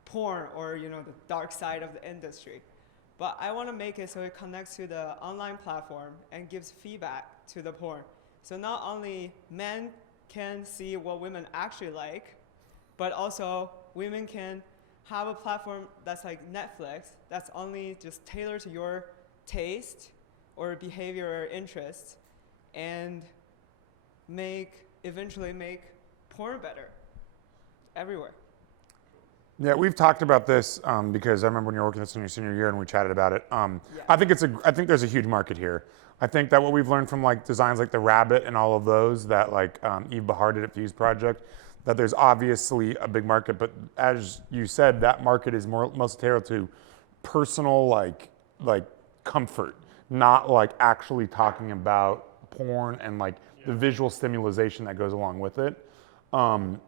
porn or the dark side of the industry. But I want to make it so it connects to the online platform and gives feedback to the porn. So not only men can see what women actually like, but also women can have a platform that's like Netflix, that's only just tailored to your taste or behavior or interests, and eventually make porn better everywhere. Yeah, we've talked about this because I remember when you were working this in your senior year and we chatted about it. I think there's a huge market here. I think that what we've learned from like designs like the Rabbit and all of those that like Eve Bahar did at Fuse Project, that there's obviously a big market, but as you said, that market is most tailored to personal like comfort, not like actually talking about porn and like the visual stimulation that goes along with it.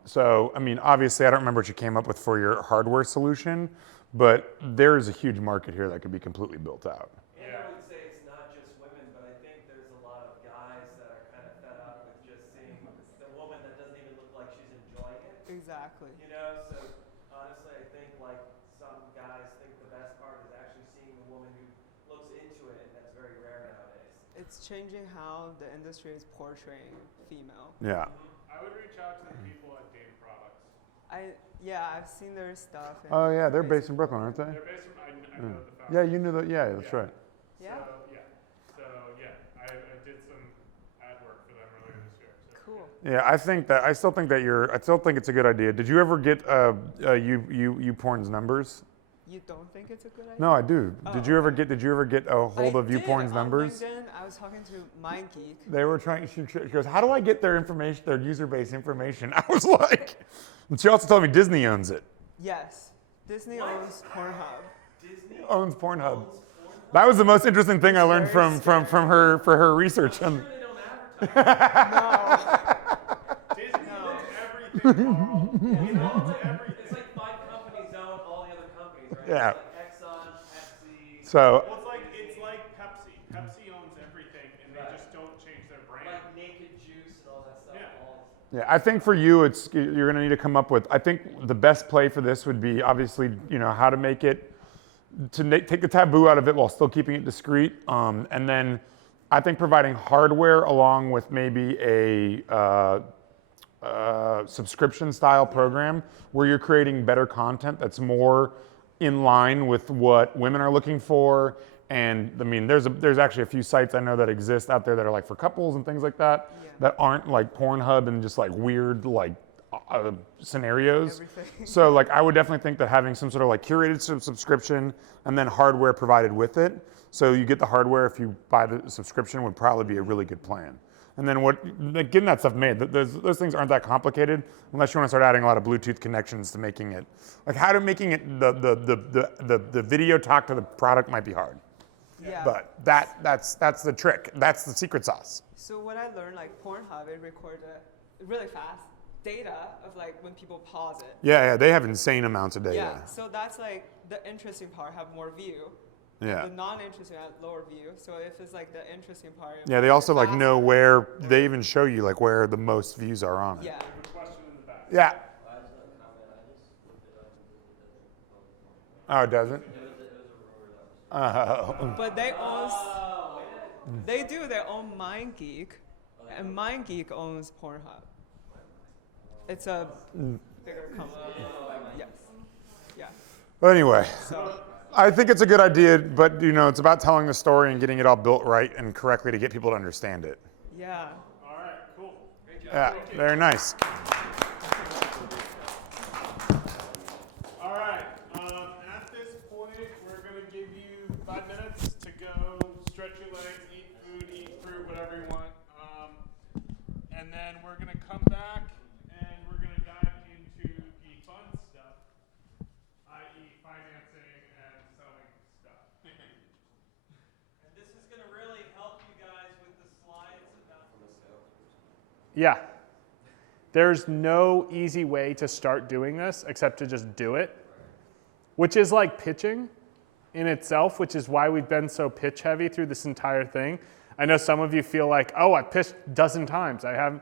So, I mean, obviously, I don't remember what you came up with for your hardware solution, but there's a huge market here that could be completely built out. And I would say it's not just women, but I think there's a lot of guys that are kind of fed up with just seeing the woman that doesn't even look like she's enjoying it. Exactly. So honestly, I think like some guys think the best part is actually seeing the woman who looks into it, and that's very rare nowadays. It's changing how the industry is portraying female. Yeah. I would reach out to the people at Dame Products. I've seen their stuff. Oh yeah, they're based in Brooklyn, aren't they? They're based from, I know the founder. Yeah, you knew that. Yeah, that's right. Yeah. I did some ad work for them earlier this year. So. Cool. Yeah, I still think it's a good idea. Did you ever get YouPorn's numbers? You don't think it's a good idea? No, I do. Oh, Did you ever get a hold of YouPorn's numbers? On LinkedIn, I was talking to MindGeek. They were trying. She goes, "How do I get their information, their user-based information?" I was like, and she also told me Disney owns it. Yes, Disney owns Pornhub. Disney Owns Pornhub. That was the most interesting thing I learned from her for her research. I'm sure they don't advertise. Disney owns everything, Carl. It owns everything. It's like 5 companies own all the other companies, right? Yeah. It's like Exxon, Pepsi. So Well, it's like Pepsi. Pepsi owns everything, and they just don't change their brand. Like Naked Juice and all that stuff. Yeah. yeah, I think for you, you're going to need to come up with. I think the best play for this would be obviously how to make it take the taboo out of it while still keeping it discreet, and then I think providing hardware along with maybe a subscription style program where you're creating better content that's more in line with what women are looking for. And I mean, there's actually a few sites I know that exist out there that are like for couples and things like that, that aren't like Pornhub and just like weird like scenarios. Everything. So like I would definitely think that having some sort of like curated subscription and then hardware provided with it, so you get the hardware if you buy the subscription, would probably be a really good plan. And then getting that stuff made, those things aren't that complicated unless you want to start adding a lot of Bluetooth connections to making it. Like making it the video talk to the product might be hard. Yeah. But that's the trick. That's the secret sauce. So what I learned, like Pornhub, it records really fast data of like when people pause it. Yeah, they have insane amounts of data. Yeah. So that's like the interesting part have more view. Yeah. The non-interesting have lower view. So if it's like the interesting part. Yeah, they also like know faster. where they even show you like where the most views are on it. Yeah. Question in the back. Yeah. Oh, it doesn't? Oh. But they do their own MindGeek, and MindGeek owns Pornhub. It's a bigger company. Yes. Yeah. Well, anyway, So I think it's a good idea, but it's about telling the story and getting it all built right and correctly to get people to understand it. Yeah. All right, cool. Great job. Yeah, very nice. All right. At this point, we're going to give you 5 minutes to go stretch your legs, eat food, eat fruit, whatever you want. And then we're going to come back and we're going to dive into the fun stuff, i.e. financing and selling stuff. And this is going to really help you guys with the slides about the sales. Yeah. There's no easy way to start doing this except to just do it, which is like pitching in itself, which is why we've been so pitch heavy through this entire thing. I know some of you feel like, oh, I pitched a dozen times. I haven't.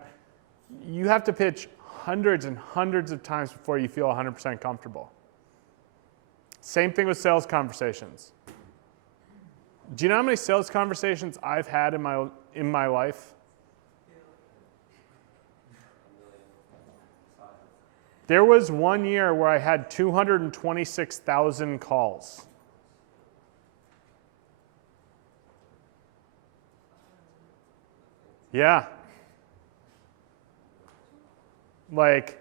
You have to pitch hundreds and hundreds of times before you feel 100% comfortable. Same thing with sales conversations. Do you know how many sales conversations I've had in my life? There was one year where I had 226,000 calls. Yeah. Like,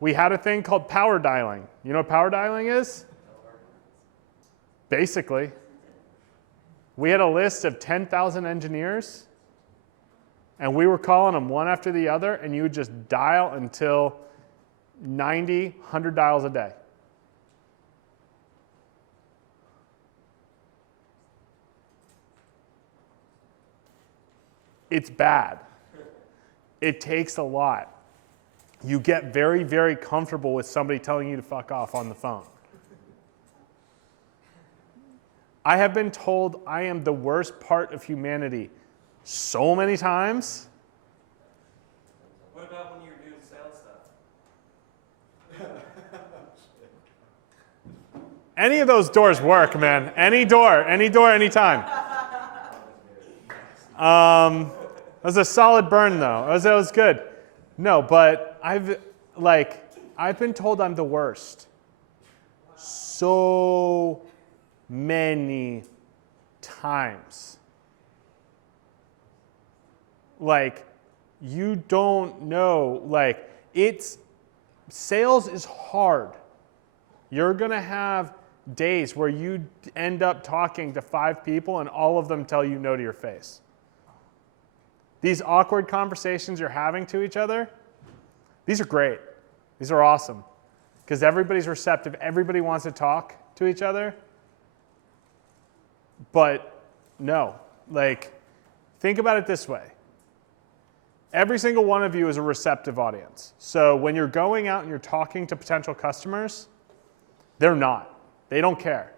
we had a thing called power dialing. You know what power dialing is? Basically. We had a list of 10,000 engineers, and we were calling them one after the other, and you would just dial until 90, 100 dials a day. It's bad. It takes a lot. You get very, very comfortable with somebody telling you to fuck off on the phone. I have been told I am the worst part of humanity so many times. What about when you're doing sales stuff? Any of those doors work, man. Any door, anytime. That was a solid burn, though. That was good. No, but I've been told I'm the worst so many times. Like, you don't know. Like, sales is hard. You're gonna have days where you end up talking to 5 people and all of them tell you no to your face. These awkward conversations you're having to each other, these are great. These are awesome. Because everybody's receptive. Everybody wants to talk to each other. But no, think about it this way. Every single one of you is a receptive audience. So when you're going out and you're talking to potential customers, they're not. They don't care.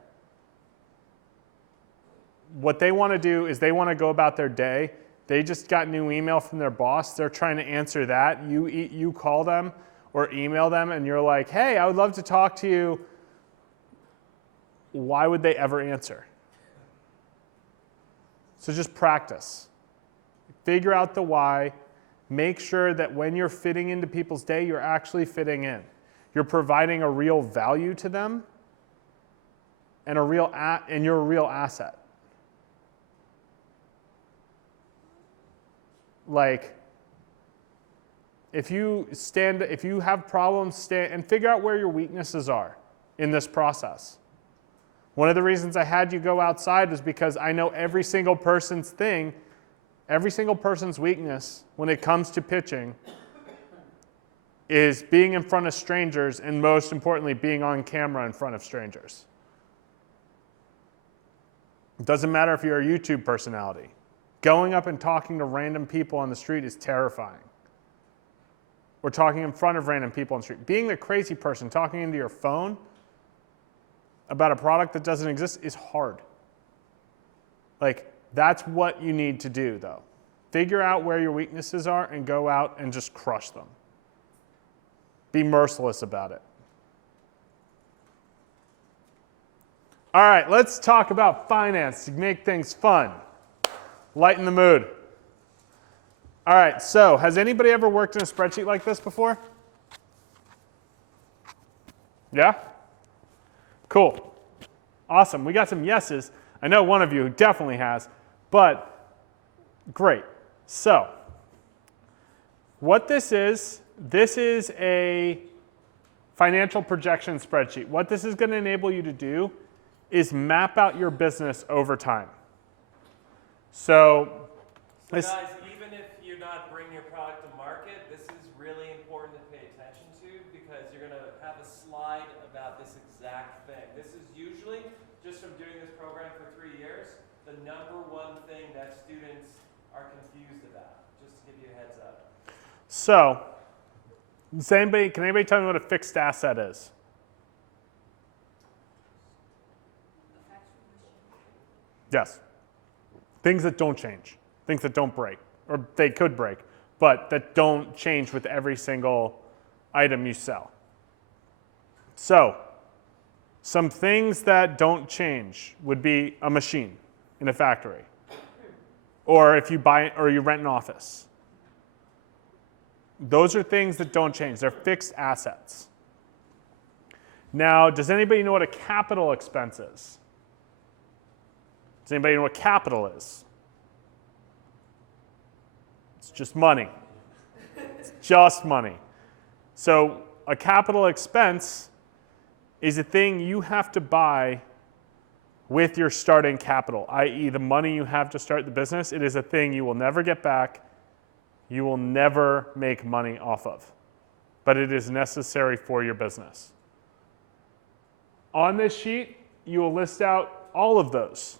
What they want to do is they want to go about their day. They just got new email from their boss. They're trying to answer that. You call them or email them and you're like, hey, I would love to talk to you. Why would they ever answer? So just practice. Figure out the why. Make sure that when you're fitting into people's day, you're actually fitting in. You're providing a real value to them and you're a real asset. Like, if you have problems, stand and figure out where your weaknesses are in this process. One of the reasons I had you go outside was because I know every single person's weakness when it comes to pitching is being in front of strangers and most importantly, being on camera in front of strangers. It doesn't matter if you're a YouTube personality. Going up and talking to random people on the street is terrifying. Or talking in front of random people on the street. Being the crazy person talking into your phone about a product that doesn't exist is hard. That's what you need to do, though. Figure out where your weaknesses are and go out and just crush them. Be merciless about it. All right, let's talk about finance to make things fun. Lighten the mood. All right, so has anybody ever worked in a spreadsheet like this before? Yeah? Cool. Awesome. We got some yeses. I know one of you definitely has, but great. So what this is a financial projection spreadsheet. What this is going to enable you to do is map out your business over time. So guys, even if you're not bringing your product to market, this is really important to pay attention to because you're going to have a slide about this exact thing. This is usually, just from doing this program for 3 years, the number one thing that students are confused about, just to give you a heads up. So, can anybody tell me what a fixed asset is? Yes. Things that don't change, things that don't break, or they could break, but that don't change with every single item you sell. So, some things that don't change would be a machine in a factory, or if you buy or you rent an office. Those are things that don't change. They're fixed assets. Now, does anybody know what a capital expense is? Does anybody know what capital is? It's just money. It's just money. So a capital expense is a thing you have to buy with your starting capital, i.e. the money you have to start the business. It is a thing you will never get back. You will never make money off of, but it is necessary for your business. On this sheet, you will list out all of those,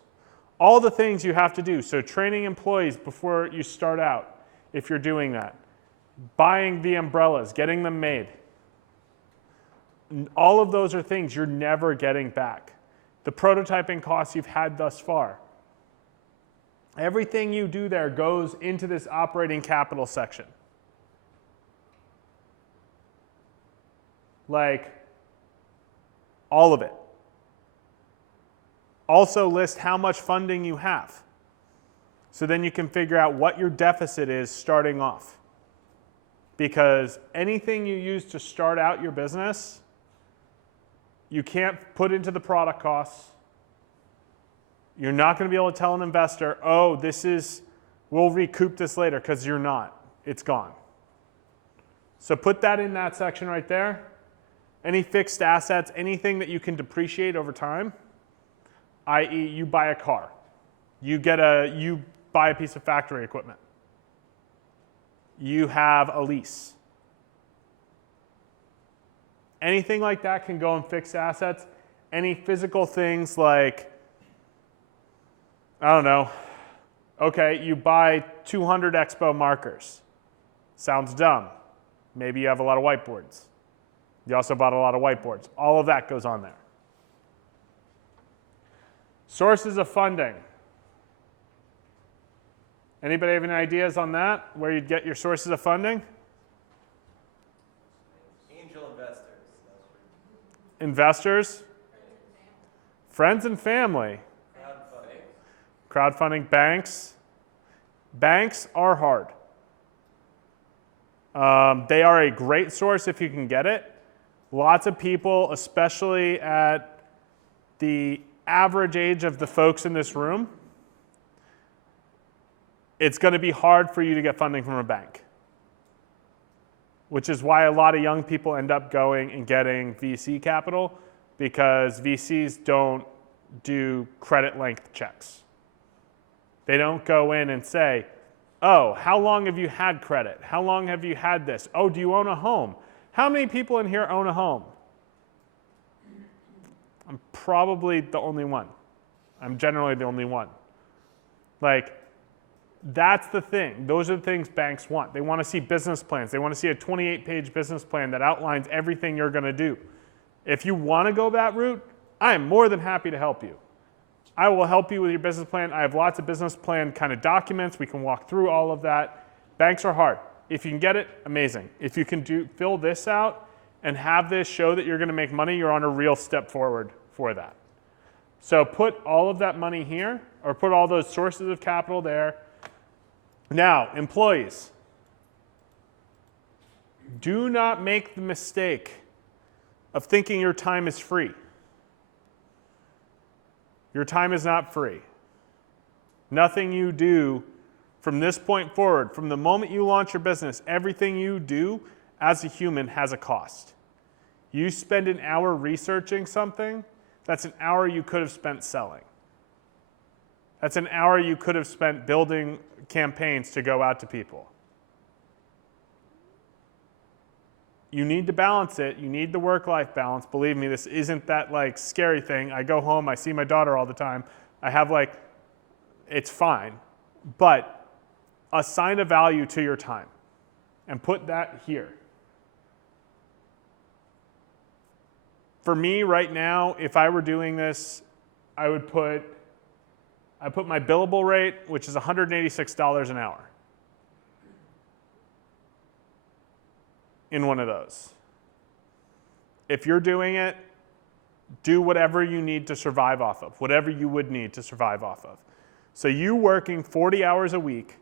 all the things you have to do. So training employees before you start out, if you're doing that, buying the umbrellas, getting them made. All of those are things you're never getting back. The prototyping costs you've had thus far. Everything you do there goes into this operating capital section. Like all of it. Also list how much funding you have. So then you can figure out what your deficit is starting off. Because anything you use to start out your business, you can't put into the product costs. You're not going to be able to tell an investor, oh, we'll recoup this later, because you're not. It's gone. So put that in that section right there. Any fixed assets, anything that you can depreciate over time, i.e. you buy a car. You buy a piece of factory equipment. You have a lease. Anything like that can go in fixed assets. Any physical things like, I don't know, okay, you buy 200 Expo markers. Sounds dumb. Maybe you have a lot of whiteboards. You also bought a lot of whiteboards. All of that goes on there. Sources of funding. Anybody have any ideas on that, where you'd get your sources of funding? Angel investors. Investors. Friends and family. Crowdfunding. Banks. Banks are hard. They are a great source if you can get it. Lots of people, especially at the average age of the folks in this room, it's going to be hard for you to get funding from a bank, which is why a lot of young people end up going and getting VC capital, because VCs don't do credit length checks. They don't go in and say, oh, how long have you had credit? How long have you had this? Oh, do you own a home? How many people in here own a home? I'm probably the only one. I'm generally the only one. Like, that's the thing. Those are the things banks want. They want to see business plans. They want to see a 28-page business plan that outlines everything you're going to do. If you want to go that route, I am more than happy to help you. I will help you with your business plan. I have lots of business plan kind of documents. We can walk through all of that. Banks are hard. If you can get it, amazing. If you can fill this out and have this show that you're going to make money, you're on a real step forward for that. So put all of that money here, or put all those sources of capital there. Now, employees, do not make the mistake of thinking your time is free. Your time is not free. Nothing you do from this point forward, from the moment you launch your business, everything you do as a human has a cost. You spend an hour researching something, that's an hour you could have spent selling. That's an hour you could have spent building campaigns to go out to people. You need to balance it. You need the work-life balance. Believe me, this isn't that like scary thing. I go home, I see my daughter all the time. I have like, it's fine. But assign a value to your time and put that here. For me right now, if I were doing this, I put my billable rate, which is $186 an hour, in one of those. If you're doing it, do whatever you need to survive off of, whatever you would need to survive off of. So you working 40 hours a week,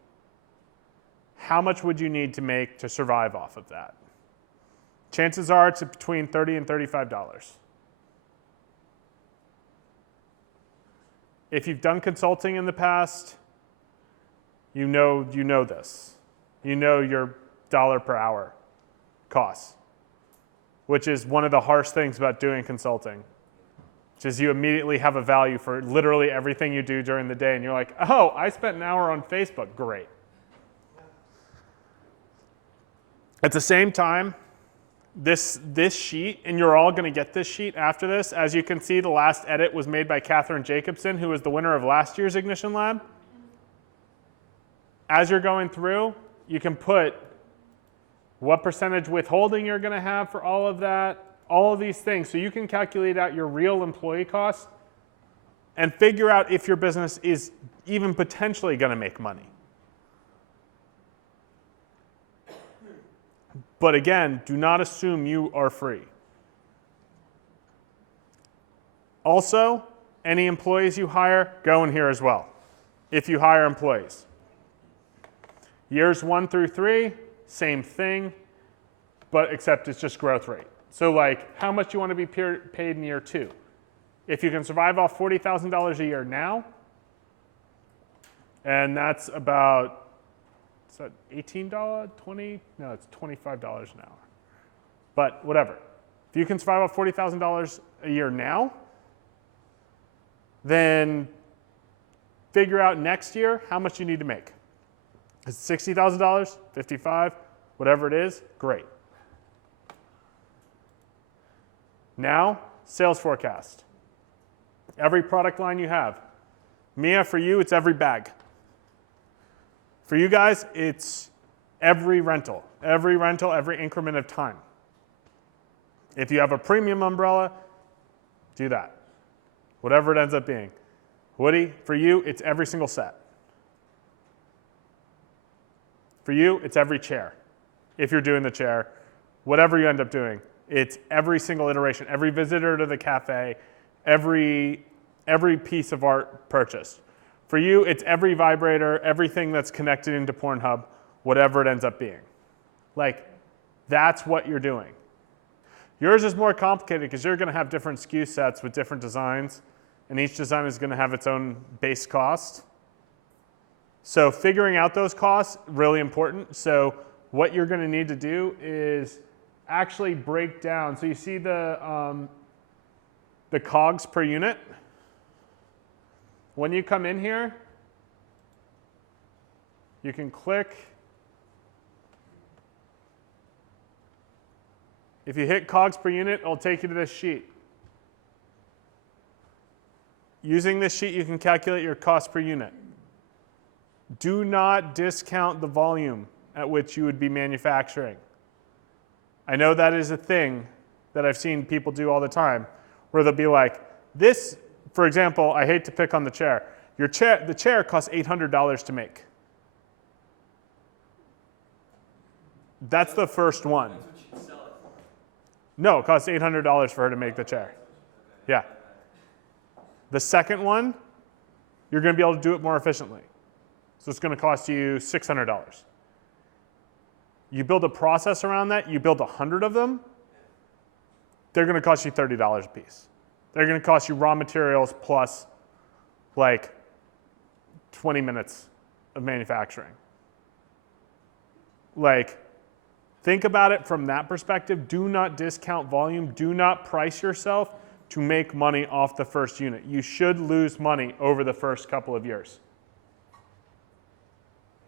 how much would you need to make to survive off of that? Chances are it's between $30 and $35. If you've done consulting in the past, you know this. You know your dollar per hour costs, which is one of the harsh things about doing consulting, which is you immediately have a value for literally everything you do during the day, and you're like, oh, I spent an hour on Facebook, great. At the same time, this sheet, and you're all going to get this sheet after this. As you can see, the last edit was made by Catherine Jacobson, who was the winner of last year's Ignition Lab. As you're going through, you can put what percentage withholding you're going to have for all of that, all of these things. So you can calculate out your real employee costs and figure out if your business is even potentially going to make money. But again, do not assume you are free. Also, any employees you hire, go in here as well, if you hire employees. Years 1 through 3, same thing, but except it's just growth rate. So like, how much you want to be paid in year 2? If you can survive off $40,000 a year now, and that's about, is that $18, 20? No, it's $25 an hour. But whatever. If you can survive off $40,000 a year now, then figure out next year how much you need to make. Is it $60,000, $55,000, whatever it is, great. Now, sales forecast. Every product line you have. Mia, for you, it's every bag. For you guys, it's every rental, every increment of time. If you have a premium umbrella, do that. Whatever it ends up being. Woody, for you, it's every single set. For you, it's every chair. If you're doing the chair, whatever you end up doing, it's every single iteration, every visitor to the cafe, every piece of art purchased. For you, it's every vibrator, everything that's connected into Pornhub, whatever it ends up being. Like, that's what you're doing. Yours is more complicated because you're going to have different SKU sets with different designs, and each design is going to have its own base cost. So figuring out those costs, really important. So what you're going to need to do is actually break down. So you see the COGS per unit? When you come in here, you can click. If you hit COGS per unit, it'll take you to this sheet. Using this sheet, you can calculate your cost per unit. Do not discount the volume at which you would be manufacturing. I know that is a thing that I've seen people do all the time, where they'll be like, this, for example, I hate to pick on the chair. The chair costs $800 to make. That's the first one. No, it costs $800 for her to make the chair. Yeah. The second one, you're going to be able to do it more efficiently. So it's going to cost you $600. You build a process around that, you build 100 of them, they're going to cost you $30 a piece. They're going to cost you raw materials plus like 20 minutes of manufacturing. Like, think about it from that perspective. Do not discount volume. Do not price yourself to make money off the first unit. You should lose money over the first couple of years.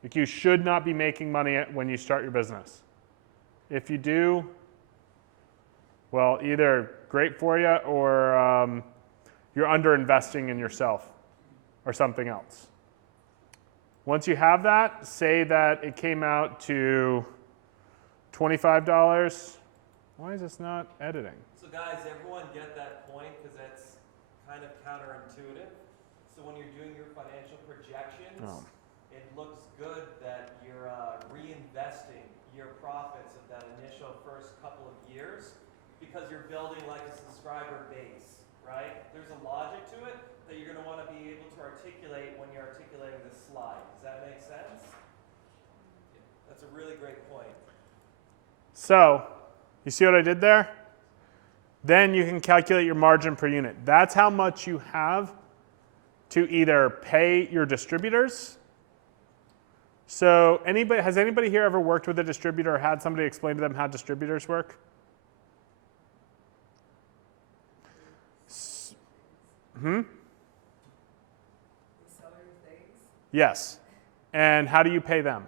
Like, you should not be making money when you start your business. If you do, well, either great for you or you're under-investing in yourself or something else. Once you have that, say that it came out to $25. Why is this not editing? So guys, everyone get that point because that's kind of counterintuitive. So when you're doing your financial projections, it looks good that you're reinvesting your profits of that initial first couple of years because you're building like a subscriber base, right? There's a logic to it that you're going to want to be able to articulate when you're articulating this slide. Does that make sense? That's a really great point. So, you see what I did there? Then you can calculate your margin per unit. That's how much you have to either pay your distributors. So, has anybody here ever worked with a distributor or had somebody explain to them how distributors work? Yes. And how do you pay them?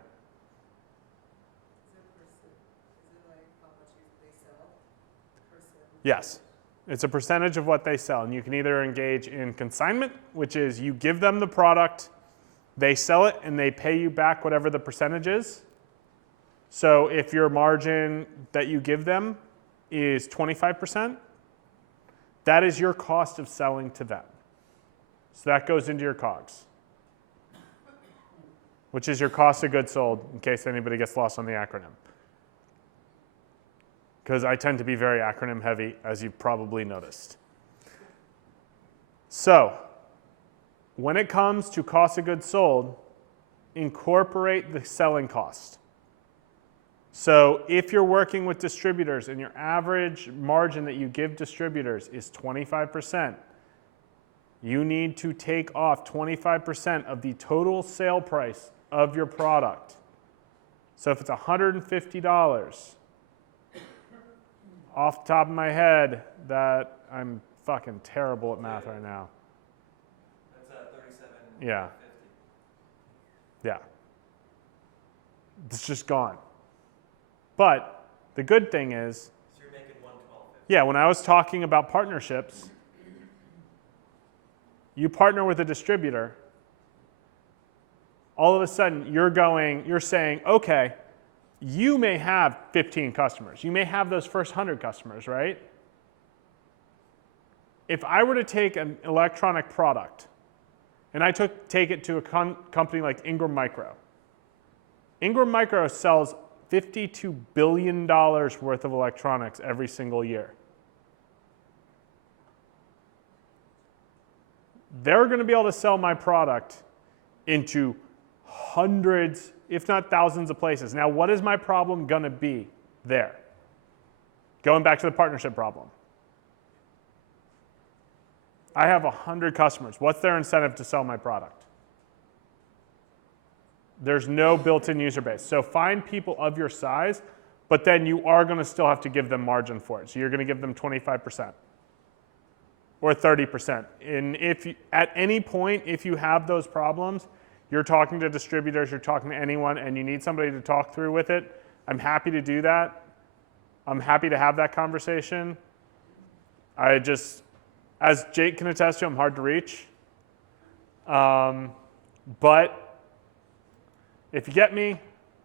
Yes. It's a percentage of what they sell. And you can either engage in consignment, which is you give them the product, they sell it, and they pay you back whatever the percentage is. So if your margin that you give them is 25%, that is your cost of selling to them. So that goes into your COGS, which is your cost of goods sold, in case anybody gets lost on the acronym. Because I tend to be very acronym heavy, as you've probably noticed. So, when it comes to cost of goods sold, incorporate the selling cost. So, if you're working with distributors and your average margin that you give distributors is 25%, you need to take off 25% of the total sale price of your product. So, if it's $150, off the top of my head, that I'm fucking terrible at math right now. That's 37. Yeah. Yeah. It's just gone. But the good thing is, So you're making 112. yeah, when I was talking about partnerships, you partner with a distributor, all of a sudden you're saying, okay, you may have 15 customers. You may have those first 100 customers, right? If I were to take an electronic product and I take it to a company like Ingram Micro, Ingram Micro sells $52 billion worth of electronics every single year. They're going to be able to sell my product into hundreds, if not thousands of places. Now, what is my problem going to be there? Going back to the partnership problem. I have 100 customers. What's their incentive to sell my product? There's no built-in user base. So find people of your size, but then you are going to still have to give them margin for it. So you're going to give them 25% or 30%. And at any point, if you have those problems, you're talking to distributors, you're talking to anyone, and you need somebody to talk through with it, I'm happy to do that. I'm happy to have that conversation. As Jake can attest to, I'm hard to reach. But if you get me,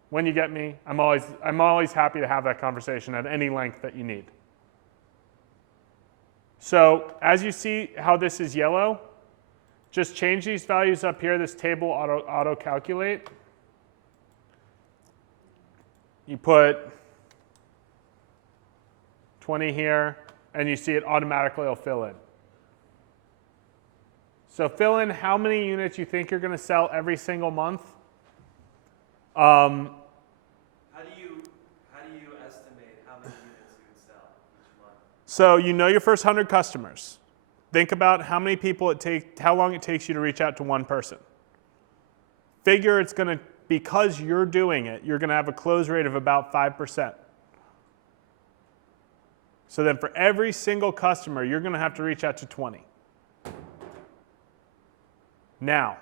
when you get me, I'm always happy to have that conversation at any length that you need. So as you see how this is yellow, just change these values up here. This table auto-calculate. You put 20 here, and you see it automatically will fill in. So fill in how many units you think you're going to sell every single month. How do you estimate how many units you would sell each month? So you know your first 100 customers. think about how many people how long it takes you to reach out to one person. Figure it's going to, because you're doing it, you're going to have a close rate of about 5%. So then for every single customer, you're going to have to reach out to 20. Now,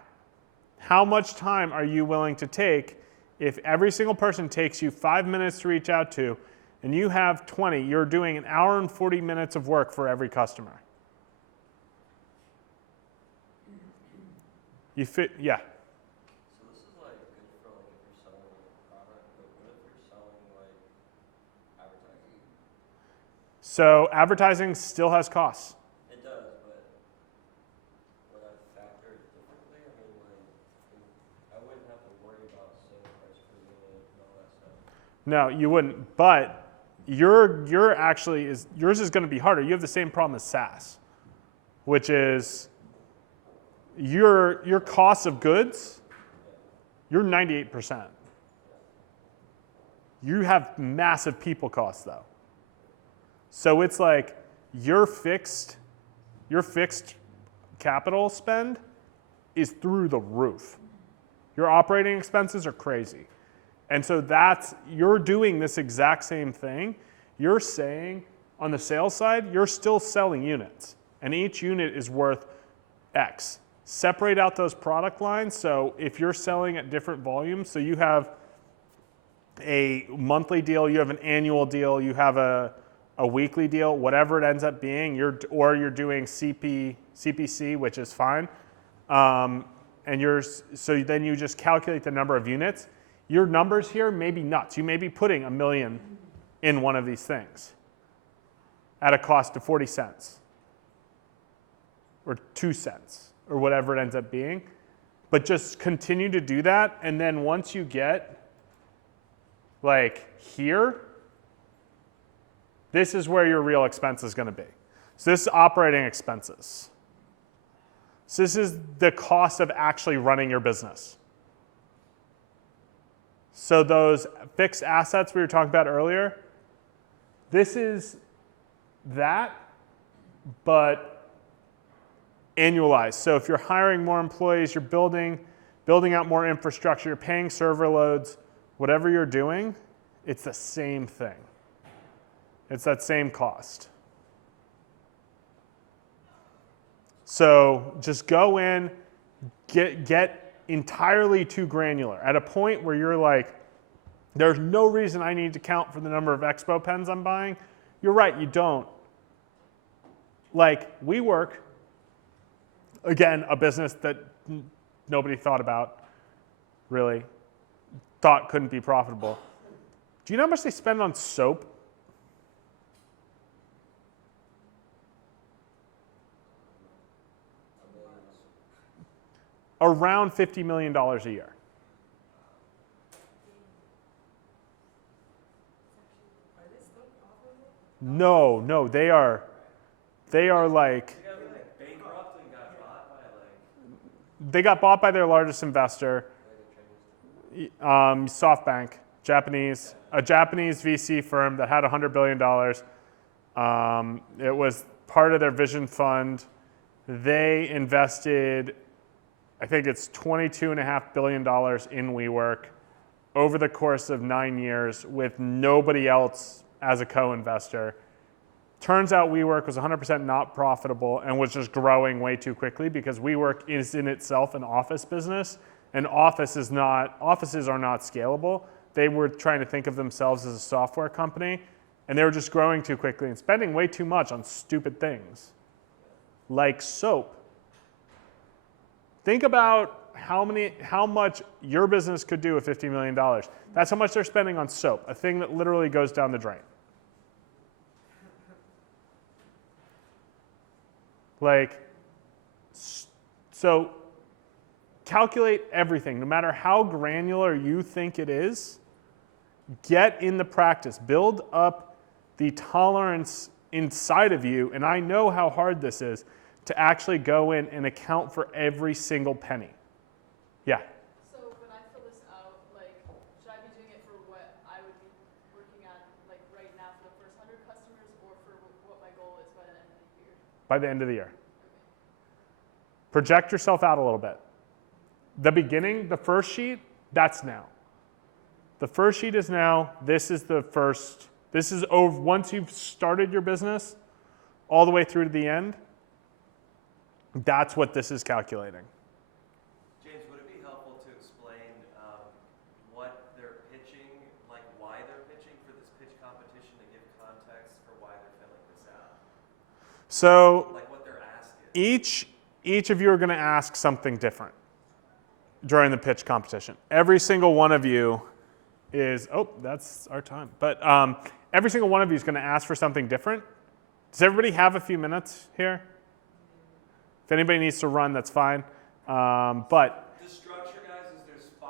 how much time are you willing to take if every single person takes you 5 minutes to reach out to, and you have 20, you're doing an hour and 40 minutes of work for every customer? Yeah. So this is like good for like if you're selling like a product, but what if you're selling like advertising? So advertising still has costs. It does, but would I factor it differently? I mean, like, I wouldn't have to worry about sale price per unit and all that stuff. No, you wouldn't. But yours is going to be harder. You have the same problem as SaaS, which is your cost of goods, you're 98%. You have massive people costs though. So it's like your fixed capital spend is through the roof. Your operating expenses are crazy. And so you're doing this exact same thing. You're saying on the sales side, you're still selling units, and each unit is worth X. Separate out those product lines. So if you're selling at different volumes, so you have a monthly deal, you have an annual deal, you have a weekly deal, whatever it ends up being, or you're doing CPC, which is fine. So then you just calculate the number of units. Your numbers here may be nuts. You may be putting $1 million in one of these things at a cost of 40 cents or 2 cents or whatever it ends up being. But just continue to do that. And then once you get like here, this is where your real expense is going to be. So this is operating expenses. So this is the cost of actually running your business. So those fixed assets we were talking about earlier, this is that, but annualized. So if you're hiring more employees, you're building out more infrastructure, you're paying server loads, whatever you're doing, it's the same thing. It's that same cost. So just go in, get entirely too granular. At a point where you're like, there's no reason I need to count for the number of Expo pens I'm buying. You're right, you don't. Like WeWork, again, a business that nobody thought about, really, thought couldn't be profitable. Do you know how much they spend on soap? Around $50 million a year. No, they are like, they got bought by their largest investor, SoftBank, a Japanese VC firm that had $100 billion. It was part of their vision fund. They invested, I think it's $22.5 billion in WeWork over the course of 9 years with nobody else as a co-investor. Turns out WeWork was 100% not profitable and was just growing way too quickly because WeWork is in itself an office business, and offices are not scalable. They were trying to think of themselves as a software company, and they were just growing too quickly and spending way too much on stupid things, like soap. Think about how much your business could do with $50 million. That's how much they're spending on soap, a thing that literally goes down the drain. So calculate everything, no matter how granular you think it is. Get in the practice. Build up the tolerance inside of you, and I know how hard this is, to actually go in and account for every single penny. Yeah? So when I fill this out, like, should I be doing it for what I would be working on, like, right now for the first 100 customers, or for what my goal is by the end of the year? By the end of the year. Okay. Project yourself out a little bit. The beginning, the first sheet, that's now. The first sheet is now. This is the first. This is over once you've started your business all the way through to the end. That's what this is calculating. James, would it be helpful to explain what they're pitching, like why they're pitching for this pitch competition, to give context for why they're filling this out? So Like what they're asking. each of you are going to ask something different during the pitch competition. Every single one of you is, oh, that's our time. But every single one of you is going to ask for something different. Does everybody have a few minutes here? If anybody needs to run, that's fine. But The structure, guys, is there's 5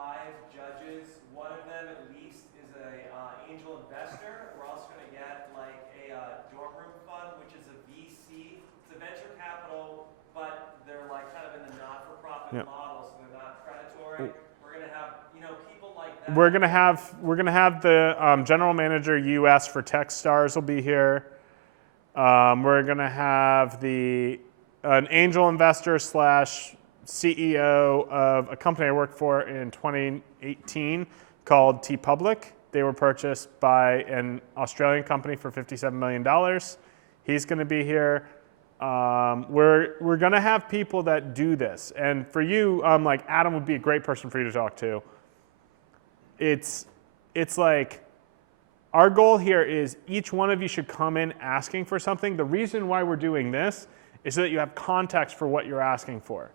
judges. One of them at least is a angel investor. We're also going to get like a dorm room fund, which is a VC. It's a venture capital, but they're like kind of in the not-for-profit Yeah. model, so they're not predatory. We're going to have, people like that. we're going to have the general manager US for Techstars will be here. We're going to have an angel investor / CEO of a company I worked for in 2018 called TeePublic. They were purchased by an Australian company for $57 million. He's going to be here. We're going to have people that do this. And for you, like Adam would be a great person for you to talk to. It's like, our goal here is each one of you should come in asking for something. The reason why we're doing this is so that you have context for what you're asking for.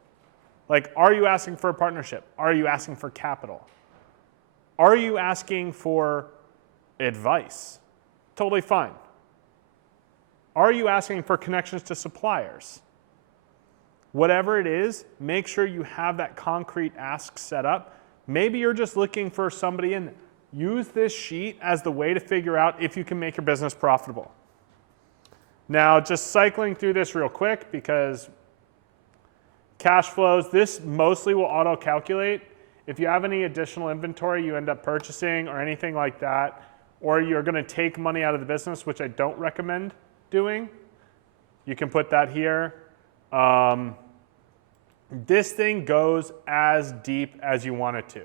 Like, are you asking for a partnership? Are you asking for capital? Are you asking for advice? Totally fine. Are you asking for connections to suppliers? Whatever it is, make sure you have that concrete ask set up. Maybe you're just looking for somebody in there. Use this sheet as the way to figure out if you can make your business profitable. Now, just cycling through this real quick because cash flows, this mostly will auto-calculate. If you have any additional inventory you end up purchasing or anything like that, or you're going to take money out of the business, which I don't recommend doing, you can put that here. This thing goes as deep as you want it to.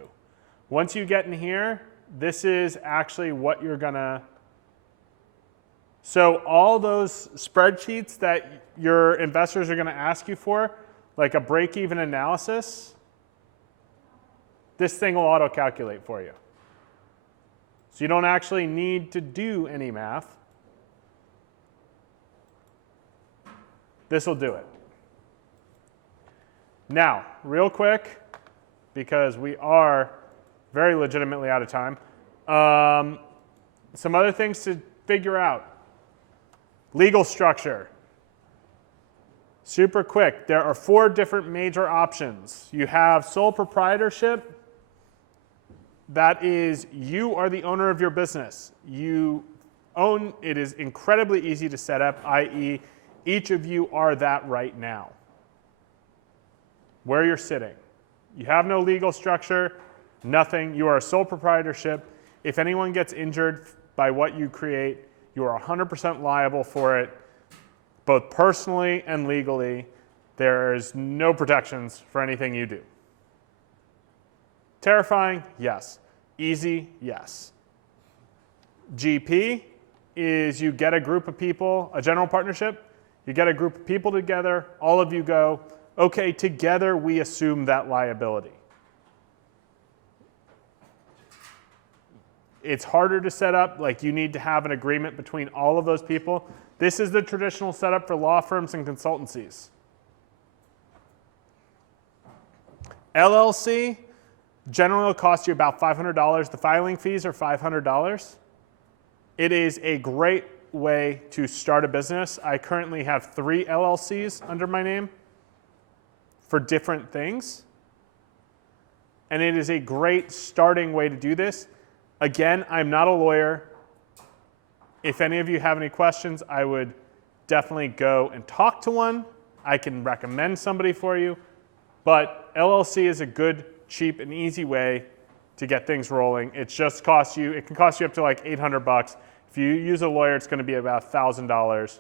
Once you get in here, this is actually what you're going to. So all those spreadsheets that your investors are going to ask you for, like a break-even analysis, this thing will auto-calculate for you. So you don't actually need to do any math. This will do it. Now, real quick, because we are very legitimately out of time, some other things to figure out. Legal structure. Super quick. There are 4 different major options. You have sole proprietorship. That is, you are the owner of your business. You own, it is incredibly easy to set up, i.e., each of you are that right now. Where you're sitting. You have no legal structure, nothing. You are a sole proprietorship. If anyone gets injured by what you create, you are 100% liable for it, both personally and legally. There's no protections for anything you do. Terrifying? Yes. Easy? Yes. GP is you get a group of people, a general partnership, you get a group of people together, all of you go, okay, together we assume that liability. It's harder to set up, like you need to have an agreement between all of those people. This is the traditional setup for law firms and consultancies. LLC generally will cost you about $500. The filing fees are $500. It is a great way to start a business. I currently have 3 LLCs under my name for different things. And it is a great starting way to do this. Again, I'm not a lawyer. If any of you have any questions, I would definitely go and talk to one. I can recommend somebody for you. But LLC is a good, cheap, and easy way to get things rolling. It just costs you, it can cost you up to like $800. If you use a lawyer, it's going to be about $1,000.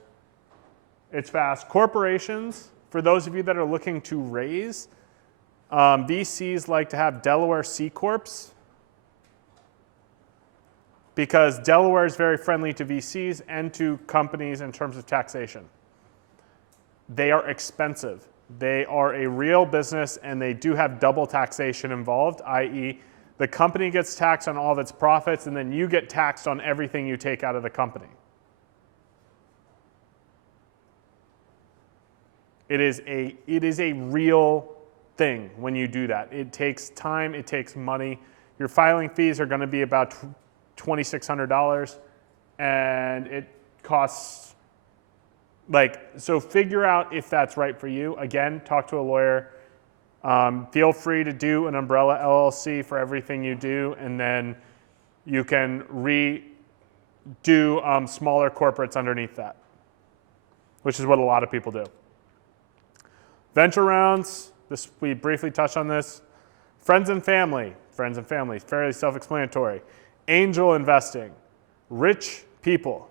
It's fast. Corporations, for those of you that are looking to raise, VCs like to have Delaware C Corps because Delaware is very friendly to VCs and to companies in terms of taxation. They are expensive. They are a real business and they do have double taxation involved, i.e., the company gets taxed on all of its profits and then you get taxed on everything you take out of the company. It is a real thing when you do that. It takes time, it takes money. Your filing fees are going to be about $2,600 and it costs so figure out if that's right for you. Again, talk to a lawyer. Feel free to do an umbrella LLC for everything you do, and then you can redo smaller corporates underneath that, which is what a lot of people do. Venture rounds, we briefly touched on this. Friends and family, fairly self-explanatory. Angel investing, rich people.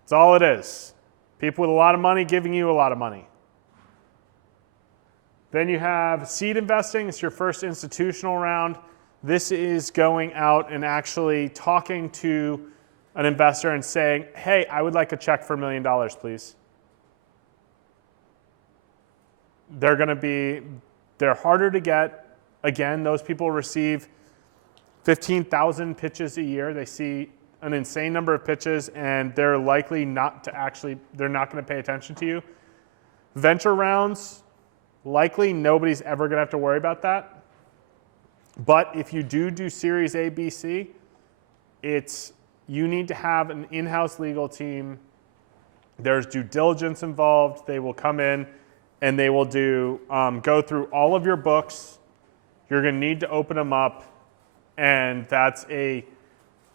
That's all it is. People with a lot of money giving you a lot of money. Then you have seed investing. It's your first institutional round. This is going out and actually talking to an investor and saying, hey, I would like a check for $1 million, please. They're harder to get. Again, those people receive 15,000 pitches a year. They see an insane number of pitches and they're likely they're not going to pay attention to you. Venture rounds, likely nobody's ever going to have to worry about that. But if you do Series A, B, C, you need to have an in-house legal team. There's due diligence involved. They will come in and they will go through all of your books. You're going to need to open them up, and it's a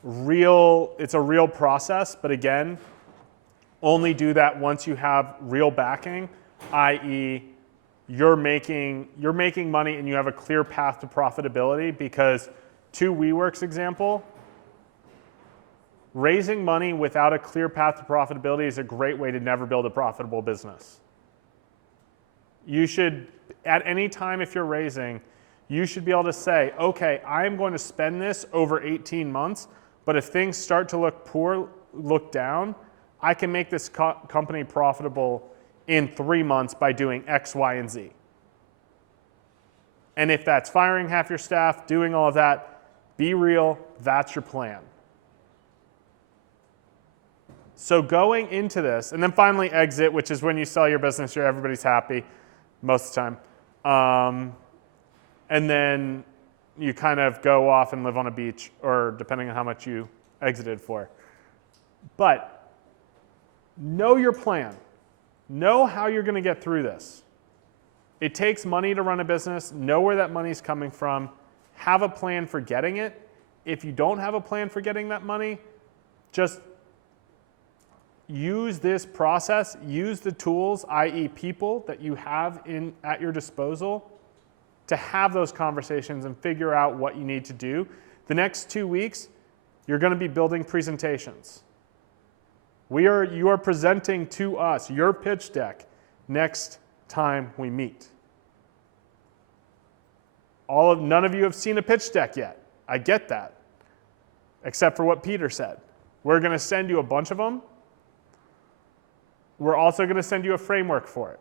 real process. But again, only do that once you have real backing, i.e., you're making money and you have a clear path to profitability. Because to WeWork's example, raising money without a clear path to profitability is a great way to never build a profitable business. You should, at any time if you're raising, you should be able to say, okay, I'm going to spend this over 18 months, but if things start to look down, I can make this company profitable in 3 months by doing X, Y, and Z. And if that's firing half your staff, doing all of that, be real, that's your plan. So going into this, and then finally exit, which is when you sell your business, everybody's happy most of the time. And then you kind of go off and live on a beach, or depending on how much you exited for. But know your plan. Know how you're going to get through this. It takes money to run a business. Know where that money's coming from. Have a plan for getting it. If you don't have a plan for getting that money, just use this process. Use the tools, i.e. people that you have at your disposal, to have those conversations and figure out what you need to do. The next 2 weeks, you're going to be building presentations. You are presenting to us your pitch deck next time we meet. None of you have seen a pitch deck yet. I get that, except for what Peter said. We're going to send you a bunch of them. We're also going to send you a framework for it.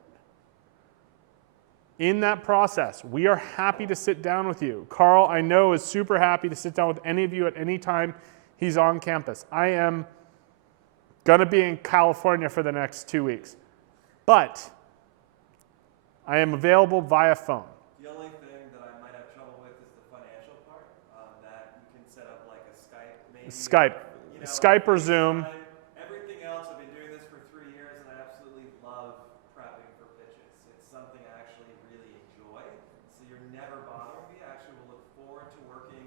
In that process, we are happy to sit down with you. Carl, I know, is super happy to sit down with any of you at any time he's on campus. I am going to be in California for the next 2 weeks. But I am available via phone. The only thing that I might have trouble with is the financial part, that you can set up like a Skype maybe. Skype or Zoom. Everything else, I've been doing this for 3 years and I absolutely love prepping for pitches. It's something I actually really enjoy. So you're never bothering me. I actually will look forward to working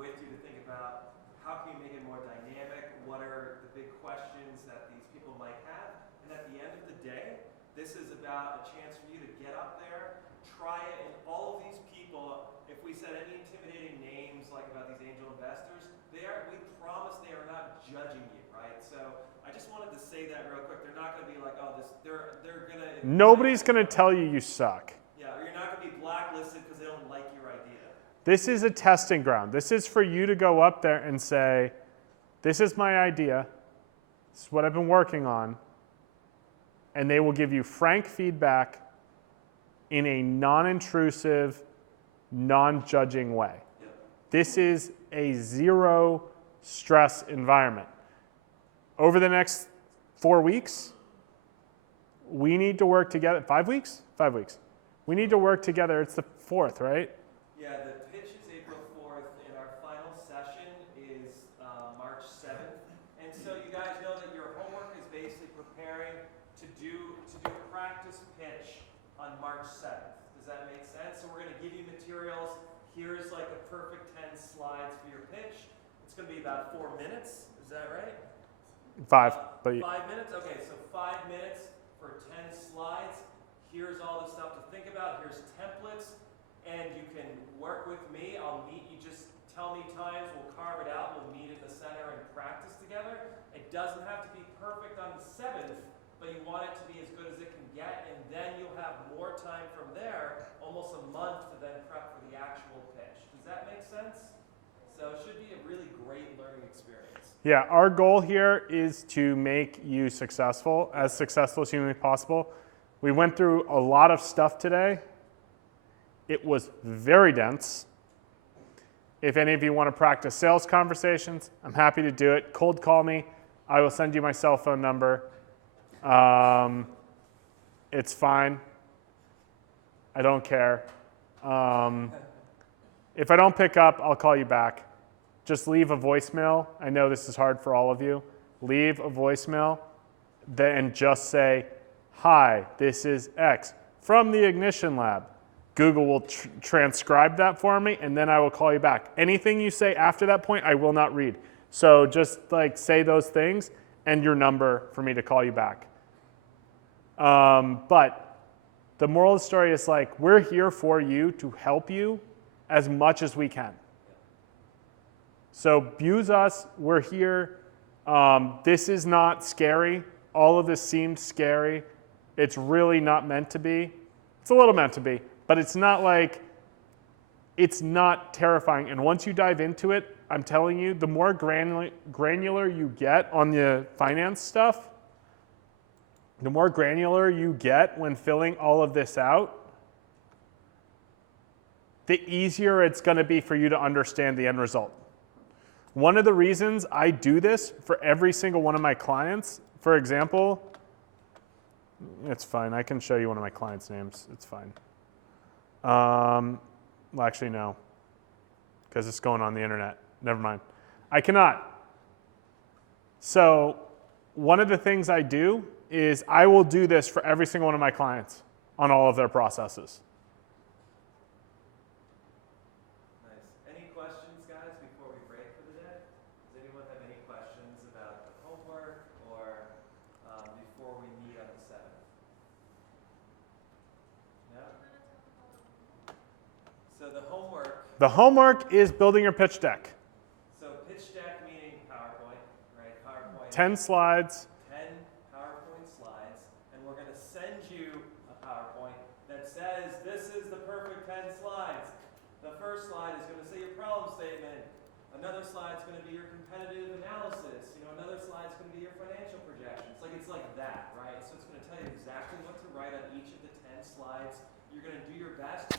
with you to think about how can you make it more dynamic, what are the big questions that these people might have. And at the end of the day, this is about a chance for you to get up there, try it, and all of these people, if we said any intimidating names like about these angel investors, we promise they are not judging you, right? So I just want wanted to say that real quick. They're not going to be like, oh, they're going to. Nobody's going to tell you you suck. Yeah, or you're not going to be blacklisted because they don't like your idea. This is a testing ground. This is for you to go up there and say, this is my idea. This is what I've been working on. And they will give you frank feedback in a non-intrusive, non-judging way. Yep. This is a zero stress environment. Over the next 4 weeks, we need to work together. 5 weeks? 5 weeks. We need to work together. It's the 4th, right? Yeah, the pitch is April 4th, and our final session is March 7th. And so you guys know that your homework is basically preparing to do a practice pitch on March 7th. Does that make sense? So we're going to give you materials. Here's like a perfect 10 slides for your pitch. It's going to be about 4 minutes. Is that right? 5, but 5 minutes? Okay, so 5 minutes for 10 slides. Here's all the stuff to think about. Here's templates. And you can work with me. I'll meet you. Just tell me times. We'll carve it out. We'll meet at the center and practice together. It doesn't have to be perfect on the 7th, but you want it to be as good as it can get. And then you'll have more time from there, almost a month to then prep for the actual pitch. Does that make sense? So it should be a really great learning experience. yeah, our goal here is to make you successful as humanly possible. We went through a lot of stuff today. It was very dense. If any of you want to practice sales conversations, I'm happy to do it. Cold call me. I will send you my cell phone number. It's fine. I don't care. If I don't pick up, I'll call you back. Just leave a voicemail. I know this is hard for all of you. Leave a voicemail and just say, hi, this is X from the Ignition Lab. Google will transcribe that for me, and then I will call you back. Anything you say after that point, I will not read. So just like say those things and your number for me to call you back. But the moral of the story is like, we're here for you to help you as much as we can. So abuse us, we're here. This is not scary. All of this seemed scary. It's really not meant to be. It's a little meant to be, but it's not like, it's not terrifying. And once you dive into it, I'm telling you, the more granular you get on the finance stuff, the more granular you get when filling all of this out, the easier it's going to be for you to understand the end result. One of the reasons I do this for every single one of my clients, for example, it's fine. I can show you one of my clients' names. It's fine. Well, actually, no, because it's going on the internet. Never mind. I cannot. So one of the things I do is I will do this for every single one of my clients on all of their processes. Nice. Any questions, guys, before we break for the day? Does anyone have any questions about the homework or before we meet on the 7th? No? So the homework. The homework is building your pitch deck. So pitch deck meaning PowerPoint, right? PowerPoint. 10 slides. 10 PowerPoint slides, and we're going to send you a PowerPoint that says this is the perfect 10 slides. The first slide is going to say your problem statement. Another slide is going to be your competitive analysis. Another slide is going to be your financial projections. It's like that, right? So it's going to tell you exactly what to write on each of the 10 slides. You're going to do your best.